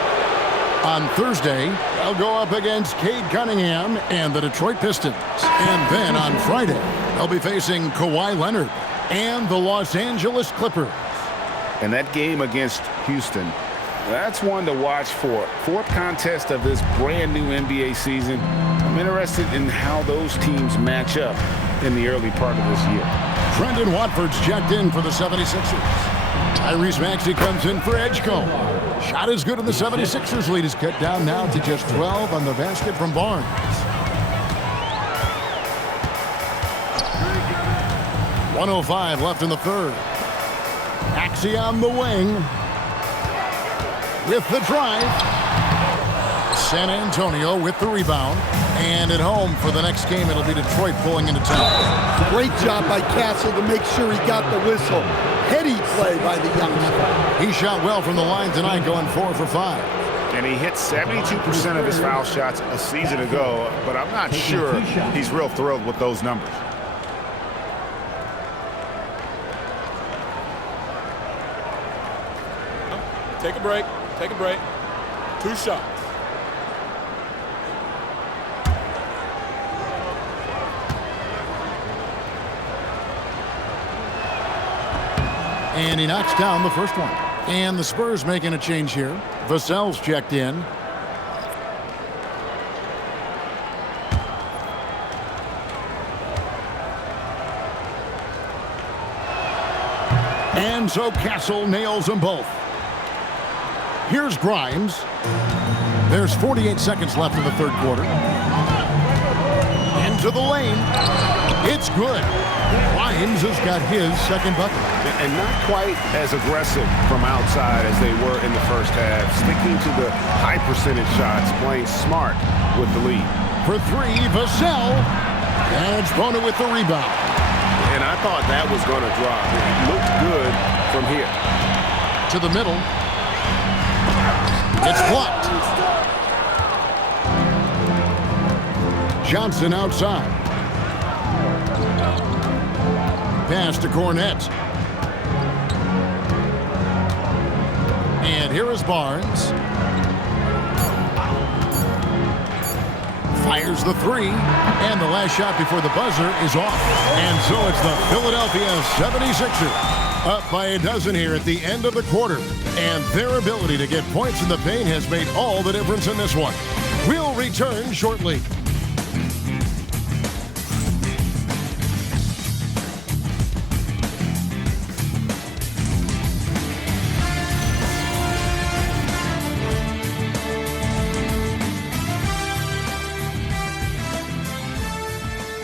On Thursday, they'll go up against Cade Cunningham and the Detroit Pistons. And then on Friday, they'll be facing Kawhi Leonard and the Los Angeles Clippers. And that game against Houston, that's one to watch for. Fourth contest of this brand new NBA season. I'm interested in how those teams match up in the early part of this year. Brendan Watford's checked in for the 76ers. Tyrese Maxey comes in for Edgecombe. Shot is good, and the 76ers lead is cut down now to just 12 on the basket from Barnes. .105 left in the third. Maxey on the wing. With the drive. San Antonio with the rebound. And at home for the next game, it'll be Detroit pulling into town. Great job by Castle to make sure he got the whistle. Heady play by the youngster. He shot well from the line tonight, going 4 for 5. And he hit 72% of his foul shots a season ago, but I'm not sure he's real thrilled with those numbers. Take a break. Take a break. 2 shots. And he knocks down the first one. And the Spurs making a change here. Vassell's checked in. And so Castle nails them both. Here's Grimes. There's 48 seconds left in the third quarter. Into the lane. It's good. Grimes has got his second bucket. And not quite as aggressive from outside as they were in the first half. Sticking to the high percentage shots, playing smart with the lead. For 3, Vassell. And it's Bona with the rebound. And I thought that was going to drop. It looked good from here. To the middle. It's blocked. Johnson outside. Pass to Cornette. And here is Barnes. Fires the 3. And the last shot before the buzzer is off. And so it's the Philadelphia 76ers up by a dozen here at the end of the quarter. And their ability to get points in the paint has made all the difference in this one. We'll return shortly.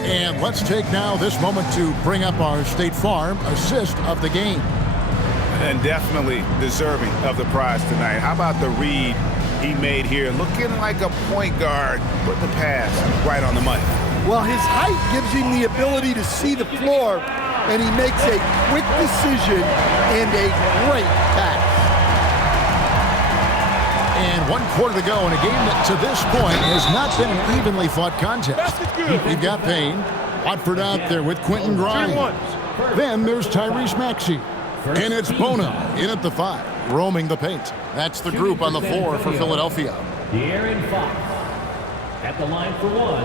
And let's take now this moment to bring up our State Farm assist of the game. And definitely deserving of the prize tonight. How about the read he made here. Looking like a point guard, put the pass right on the money. Well, his height gives him the ability to see the floor, and he makes a quick decision and a great pass. And 1 quarter to go in a game that to this point has not been an evenly fought contest. You've got Payne, Watford out there with Quentin Grimes. Then there's Tyrese Maxey. And it's Bona in at the 5, roaming the paint. That's the group on the floor for Philadelphia. De'Aaron Fox at the line for 1.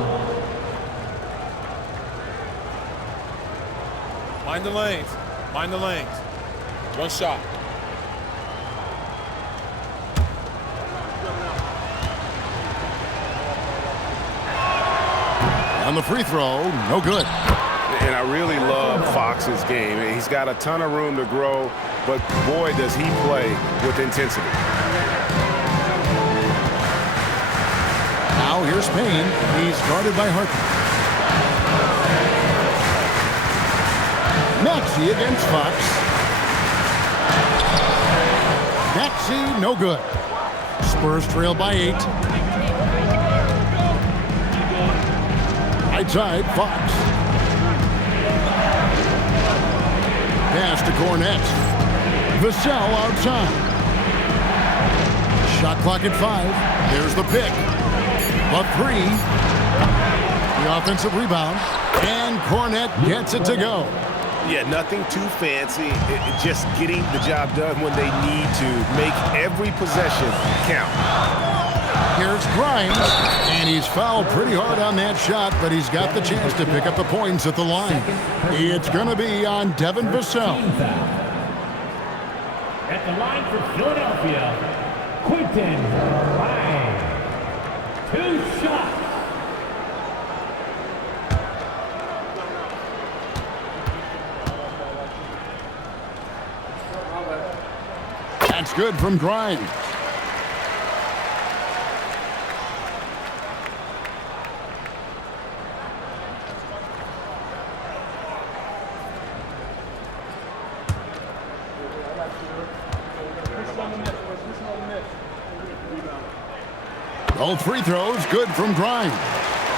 Mind the lanes. Mind the lanes. One shot. On the free throw, no good. And I really love Fox's game. He's got a ton of room to grow, but boy, does he play with intensity. Now here's Payne. He's guarded by Harper. Maxey against Fox. Maxey, no good. Spurs trail by 8. Right side, Fox. Pass to Cornet. Vassell outside. Shot clock at 5. There's the pick. A 3. The offensive rebound. And Cornet gets it to go. Yeah, nothing too fancy. Just getting the job done when they need to. Make every possession count. Here's Grimes, and he's fouled pretty hard on that shot, but he's got the chance to pick up the points at the line. It's going to be on Devin Vassell. At the line for Philadelphia, Quentin Grimes. 2 shots. That's good from Grimes. Both free throws good from Grimes.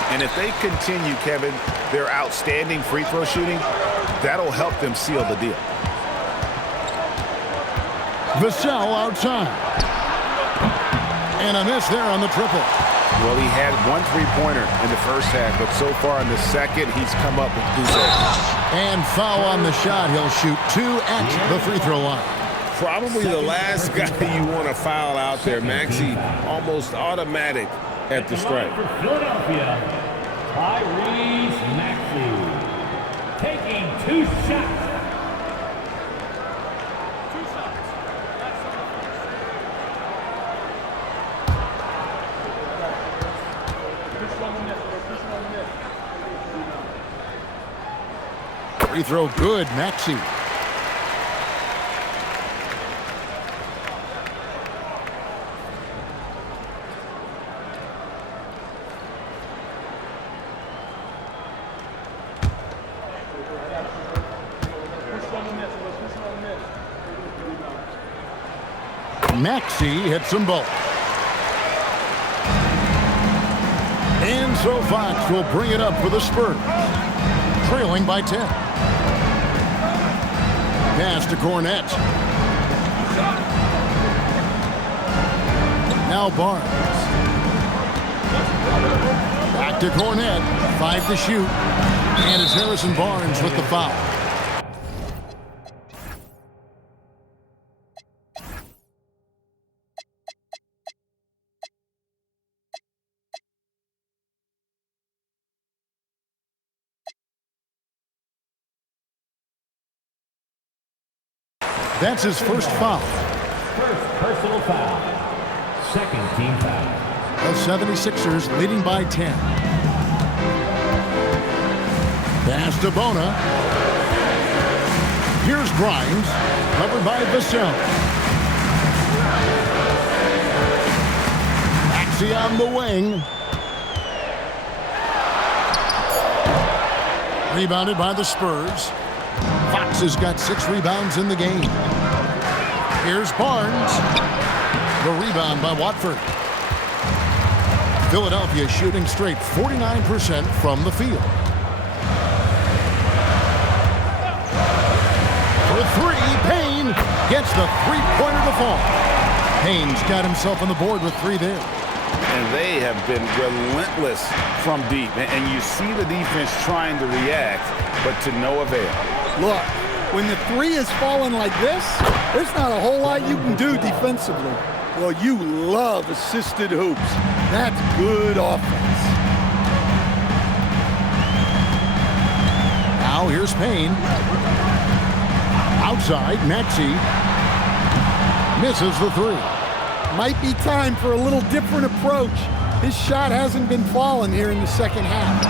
And if they continue, Kevin, their outstanding free throw shooting, that'll help them seal the deal. Vassell outside. And a miss there on the triple. Well, he had 1 3-pointer in the first half, but so far in the second, he's come up with 2 saves. And foul on the shot. He'll shoot 2 at the free throw line. Probably the last guy you want to foul out there. Maxey almost automatic at the strike. For Philadelphia, Tyrese Maxey taking 2 shots. Free throw good, Maxey. Maxey hits them both. And so Fox will bring it up for the Spurs, trailing by 10. Pass to Cornet. Now Barnes. Back to Cornet. 5 to shoot. And it's Harrison Barnes with the foul. That's his first foul. First personal foul. Second team foul. The 76ers leading by 10. Pass to Bona. Here's Grimes, covered by Vassell. Maxey on the wing. Rebounded by the Spurs. Fox has got 6 rebounds in the game. Here's Barnes. The rebound by Watford. Philadelphia shooting straight 49% from the field. For three, Payne gets the three-pointer to fall. Payne's got himself on the board with three there. And they have been relentless from deep. And you see the defense trying to react, but to no avail. Look, when the three is falling like this, there's not a whole lot you can do defensively. Well, you love assisted hoops. That's good offense. Now here's Payne. Outside, Maxey misses the three. Might be time for a little different approach. His shot hasn't been falling here in the second half.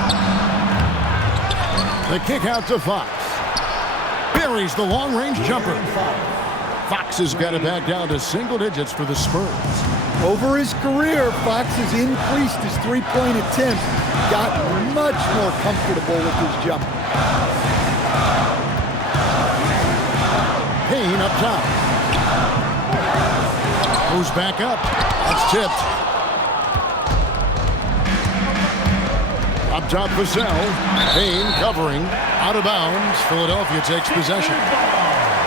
The kick out to Fox. Buries the long-range jumper. Fox has got it back down to single digits for the Spurs. Over his career, Fox has increased his three-point attempts, gotten much more comfortable with his jumper. Payne up top. Goes back up. That's tipped. Up top, Vassell. Payne covering. Out of bounds. Philadelphia takes possession.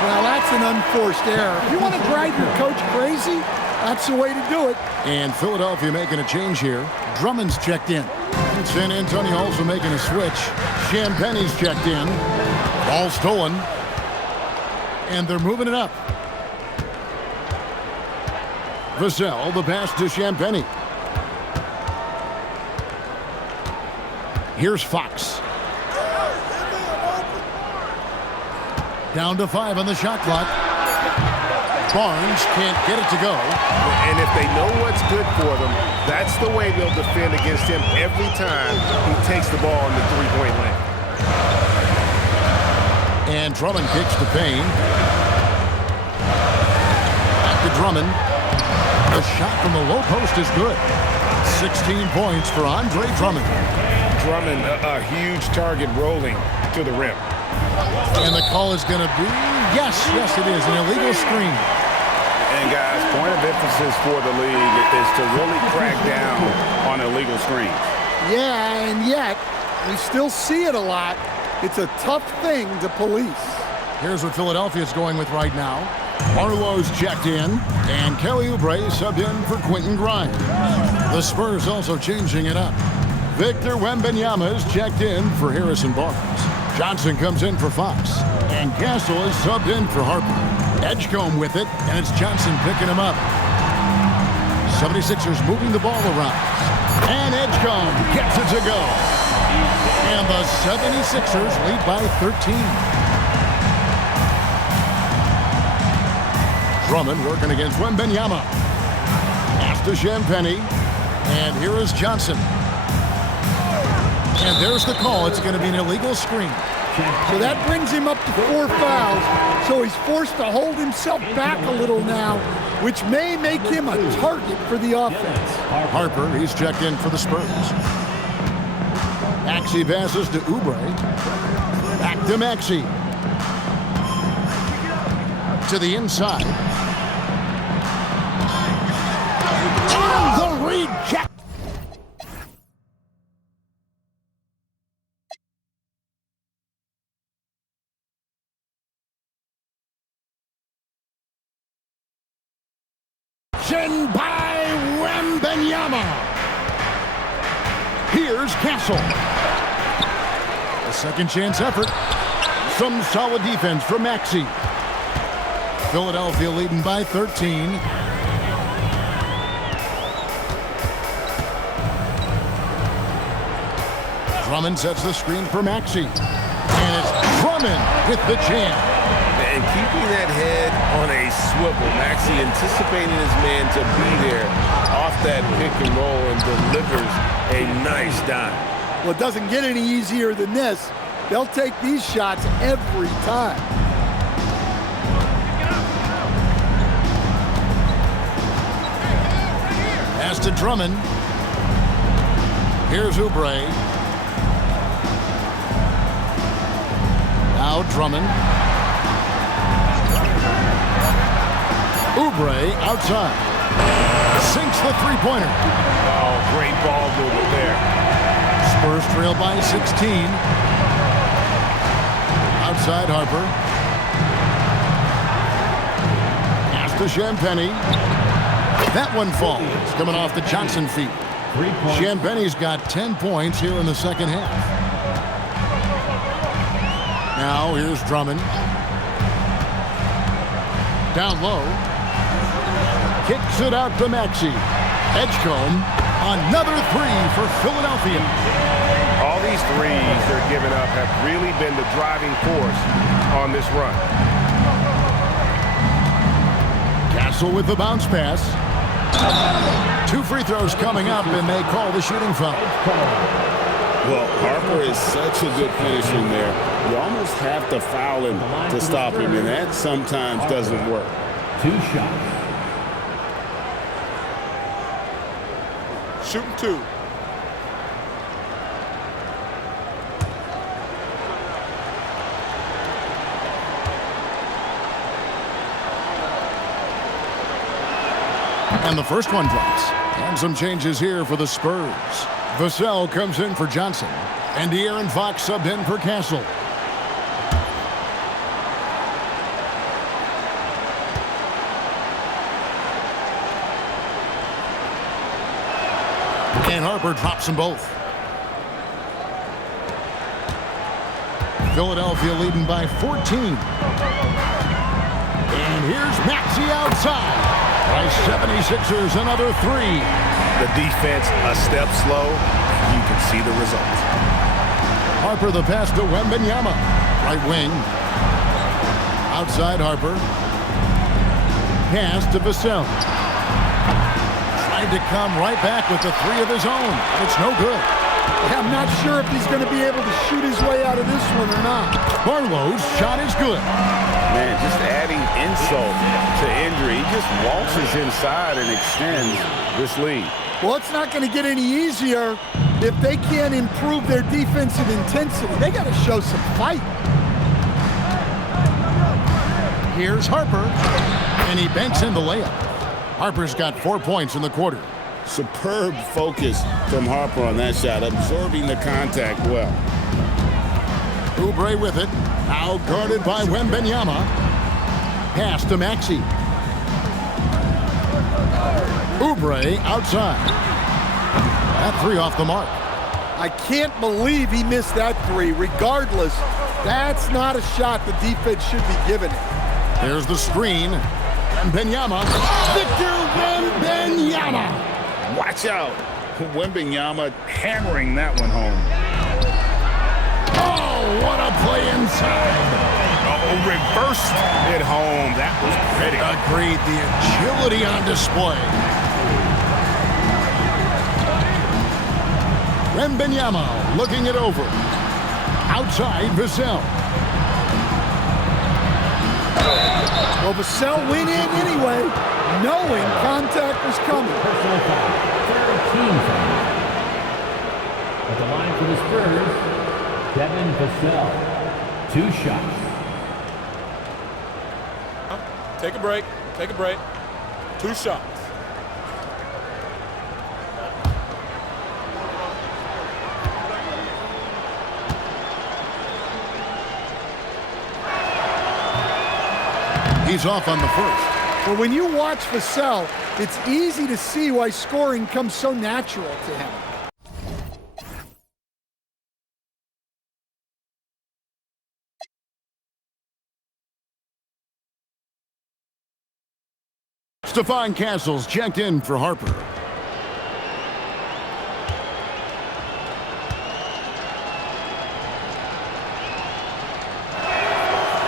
Well, that's an unforced error. If you want to drive your coach crazy, that's the way to do it. And Philadelphia making a change here. Drummond's checked in. And San Antonio also making a switch. Champagne's checked in. Ball stolen. And they're moving it up. Vassell, the pass to Champagne. Here's Fox. Down to 5 on the shot clock. Barnes can't get it to go. And if they know what's good for them, that's the way they'll defend against him every time he takes the ball in the three-point lane. And Drummond kicks to Payne. Back to Drummond. The shot from the low post is good. 16 points for Andre Drummond. Drummond, a huge target rolling to the rim. And the call is going to be, yes, it is, an illegal screen. And guys, point of emphasis for the league is to really crack down on illegal screens. Yeah, and yet, we still see it a lot. It's a tough thing to police. Here's what Philadelphia's going with right now. Barlow's checked in, and Kelly Oubre subbed in for Quentin Grimes. The Spurs also changing it up. Victor Wembanyama is checked in for Harrison Barnes. Johnson comes in for Fox, and Castle is subbed in for Harper. Edgecombe with it, and it's Johnson picking him up. 76ers moving the ball around, and Edgecombe gets it to go. And the 76ers lead by 13. Drummond working against Wembanyama. Pass to Champagnie, and here is Johnson. And there's the call. It's going to be an illegal screen. So that brings him up to 4 fouls. So he's forced to hold himself back a little now, which may make him a target for the offense. Harper, he's checked in for the Spurs. Maxey passes to Oubre. Back to Maxey. To the inside. On the reject. By Wembanyama. Here's Castle. A second chance effort. Some solid defense from Maxey. Philadelphia leading by 13. Drummond sets the screen for Maxey. And it's Drummond with the jam. And keeping that head on a swivel, Maxey anticipating his man to be there off that pick and roll and delivers a nice dime. Well, it doesn't get any easier than this. They'll take these shots every time. Pass to Drummond. Here's Oubre. Now Drummond. Oubre outside. Sinks the three-pointer. Oh, great ball movement there. Spurs trail by 16. Outside Harper. Pass to Champagnie. That one falls. Coming off the Johnson feet. Champagnie's got 10 points here in the second half. Now here's Drummond. Down low. Kicks it out to Maxey. Edgecombe. Another three for Philadelphia. All these threes they're giving up have really been the driving force on this run. Castle with the bounce pass. 2 free throws coming up, and they call the shooting foul. Well, Harper is such a good finisher in there. You almost have to foul him to stop him, and that sometimes doesn't work. 2 shots. Shooting 2. And the first one drops. And some changes here for the Spurs. Vassell comes in for Johnson. And De'Aaron Fox subbed in for Castle. And Harper drops them both. Philadelphia leading by 14. And here's Maxey outside. By 76ers, another three. The defense a step slow. You can see the result. Harper the pass to Wembanyama. Right wing. Outside Harper. Pass to Vassell. Tried to come right back with the three of his own. It's no good. I'm not sure if he's going to be able to shoot his way out of this one or not. Barlow's shot is good. Man, just adding insult to injury. He just waltzes inside and extends this lead. Well, it's not going to get any easier if they can't improve their defensive intensity. They got to show some fight. Here's Harper, and he banks in the layup. Harper's got 4 points in the quarter. Superb focus from Harper on that shot, absorbing the contact well. Oubre with it. Now guarded by Wembanyama. Pass to Maxey. Oubre outside. That three off the mark. I can't believe he missed that three. Regardless, that's not a shot the defense should be giving it. There's the screen. Wembanyama. Victor Wembanyama. Watch out. Wembanyama hammering that one home. Oh, what a play inside. Oh, reversed it home. That was pretty. Agreed. The agility on display. Wembanyama looking it over. Outside Vassell. Well, Vassell went in anyway, knowing contact was coming. Personal foul. Third team foul. At the line for the Spurs, Devin Vassell. 2 shots. Take a break. Take a break. 2 shots. He's off on the first. Well, when you watch Vassell, it's easy to see why scoring comes so natural to him. Stephon Castle's checked in for Harper.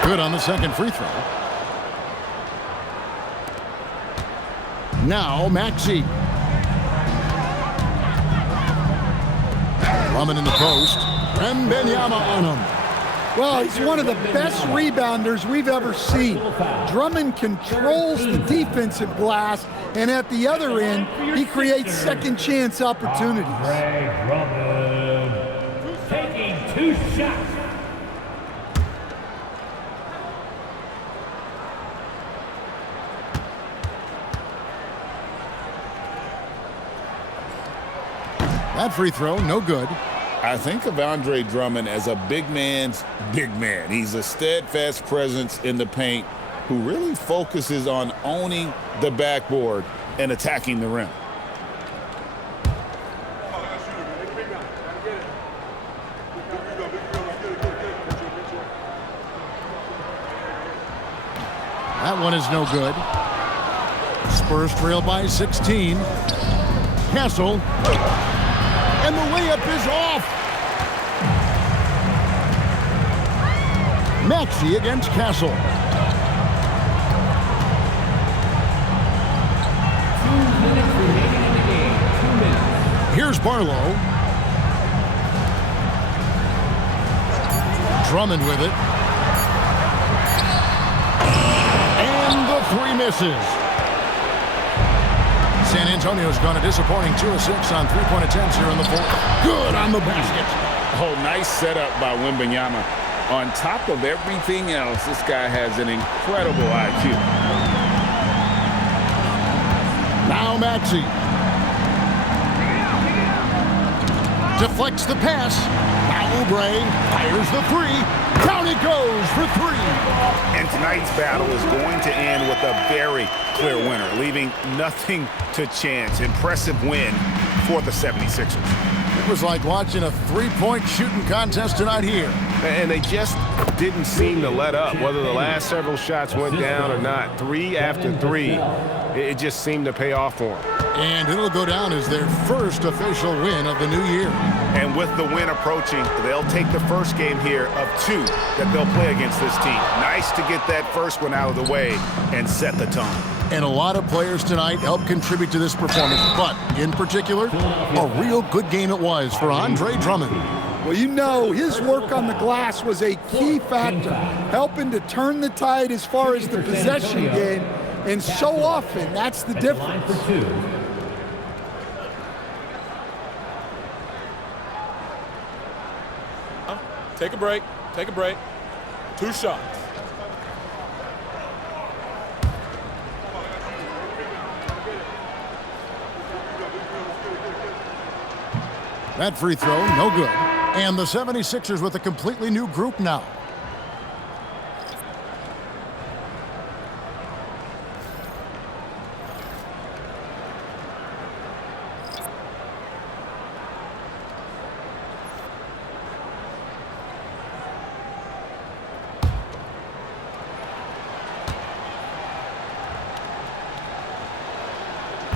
Good on the second free throw. Now Maxey. Drummond in the post. Wembanyama on him. Well, he's one of the best rebounders we've ever seen. Drummond controls the defensive glass, and at the other end, he creates second chance opportunities. Drummond taking 2 shots. That free throw, no good. I think of Andre Drummond as a big man's big man. He's a steadfast presence in the paint who really focuses on owning the backboard and attacking the rim. That one is no good. Spurs trail by 16. Castle. And the layup is off. Maxey against Castle. 2 minutes remaining in the game. 2 minutes. Here's Barlow. Drummond with it. And the three misses. San Antonio's gone a disappointing 2 of 6 on three-point attempts here in the fourth. Good on the basket. Oh, nice setup by Wembanyama. On top of everything else, this guy has an incredible IQ. Now Maxey. Deflects the pass. Now Oubre fires the three. Down it goes for three. And tonight's battle is going to end with a very clear winner, leaving nothing to chance. Impressive win for the 76ers. It was like watching a three-point shooting contest tonight here. And they just didn't seem to let up, whether the last several shots went down or not. 3 after 3, it just seemed to pay off for them. And it'll go down as their first official win of the new year. And with the win approaching, they'll take the first game here of 2 that they'll play against this team. Nice to get that first one out of the way and set the tone. And a lot of players tonight helped contribute to this performance, but in particular, a real good game it was for Andre Drummond. Well, you know, his work on the glass was a key factor, helping to turn the tide as far as the possession game, and so often that's the difference. Take a break. Take a break. 2 shots. That free throw, no good. And the 76ers with a completely new group now.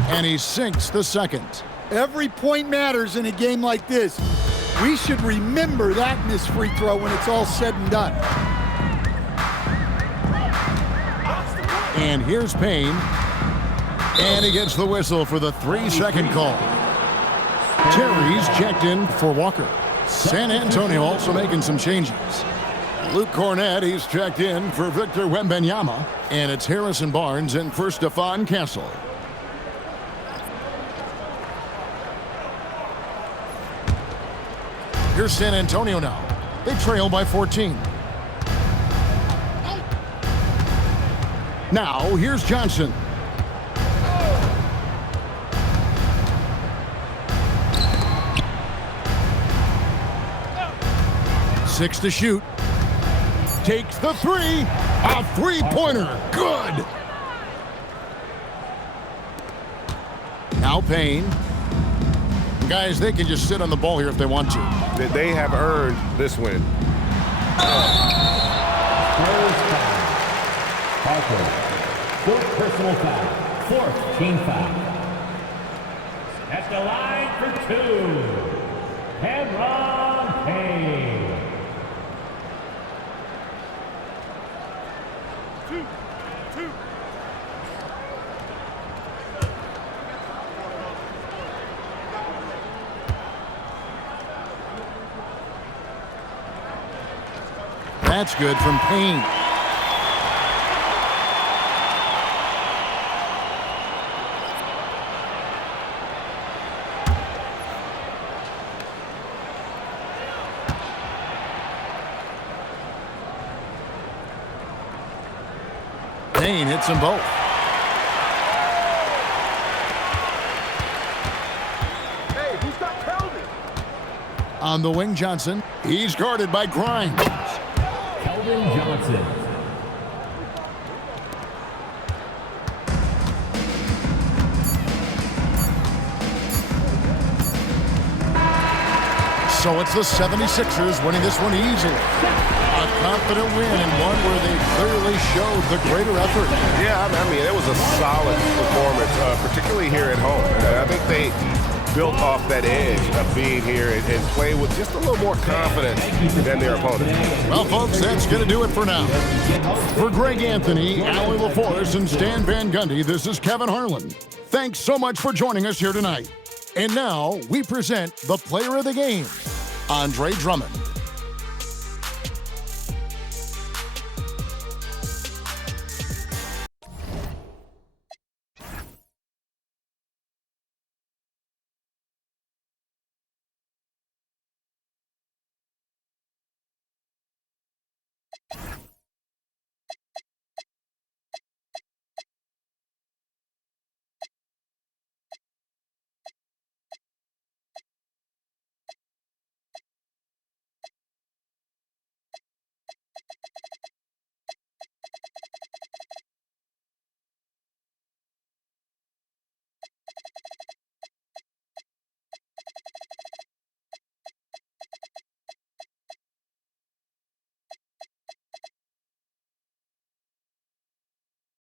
And he sinks the second. Every point matters in a game like this. We should remember that in this free throw when it's all said and done. And here's Payne. And he gets the whistle for the 3-second call. Terry's checked in for Walker. San Antonio also making some changes. Luke Cornett, he's checked in for Victor Wembanyama. And it's Harrison Barnes in for Stephon Castle. Here's San Antonio now. They trail by 14. Now, here's Johnson. Six to shoot. Takes the three. A three-pointer. Good. Now Payne. Guys, they can just sit on the ball here if they want to. They have earned this win. Parker, 4th personal foul, 4th team foul. At the line for 2, Cameron Payne. 2. That's good from Payne. Payne hits them both. Hey, who's got penalties? On the wing, Johnson. He's guarded by Grimes. Keldon Johnson. So it's the 76ers winning this one easily. A confident win and one where they clearly showed the greater effort. Yeah, I mean, it was a solid performance, particularly here at home. And I think they built off that edge of being here and play with just a little more confidence than their opponent. Well, folks, that's going to do it for now. For Greg Anthony, Allie LaForce, and Stan Van Gundy, this is Kevin Harlan. Thanks so much for joining us here tonight. And now we present the player of the game, Andre Drummond.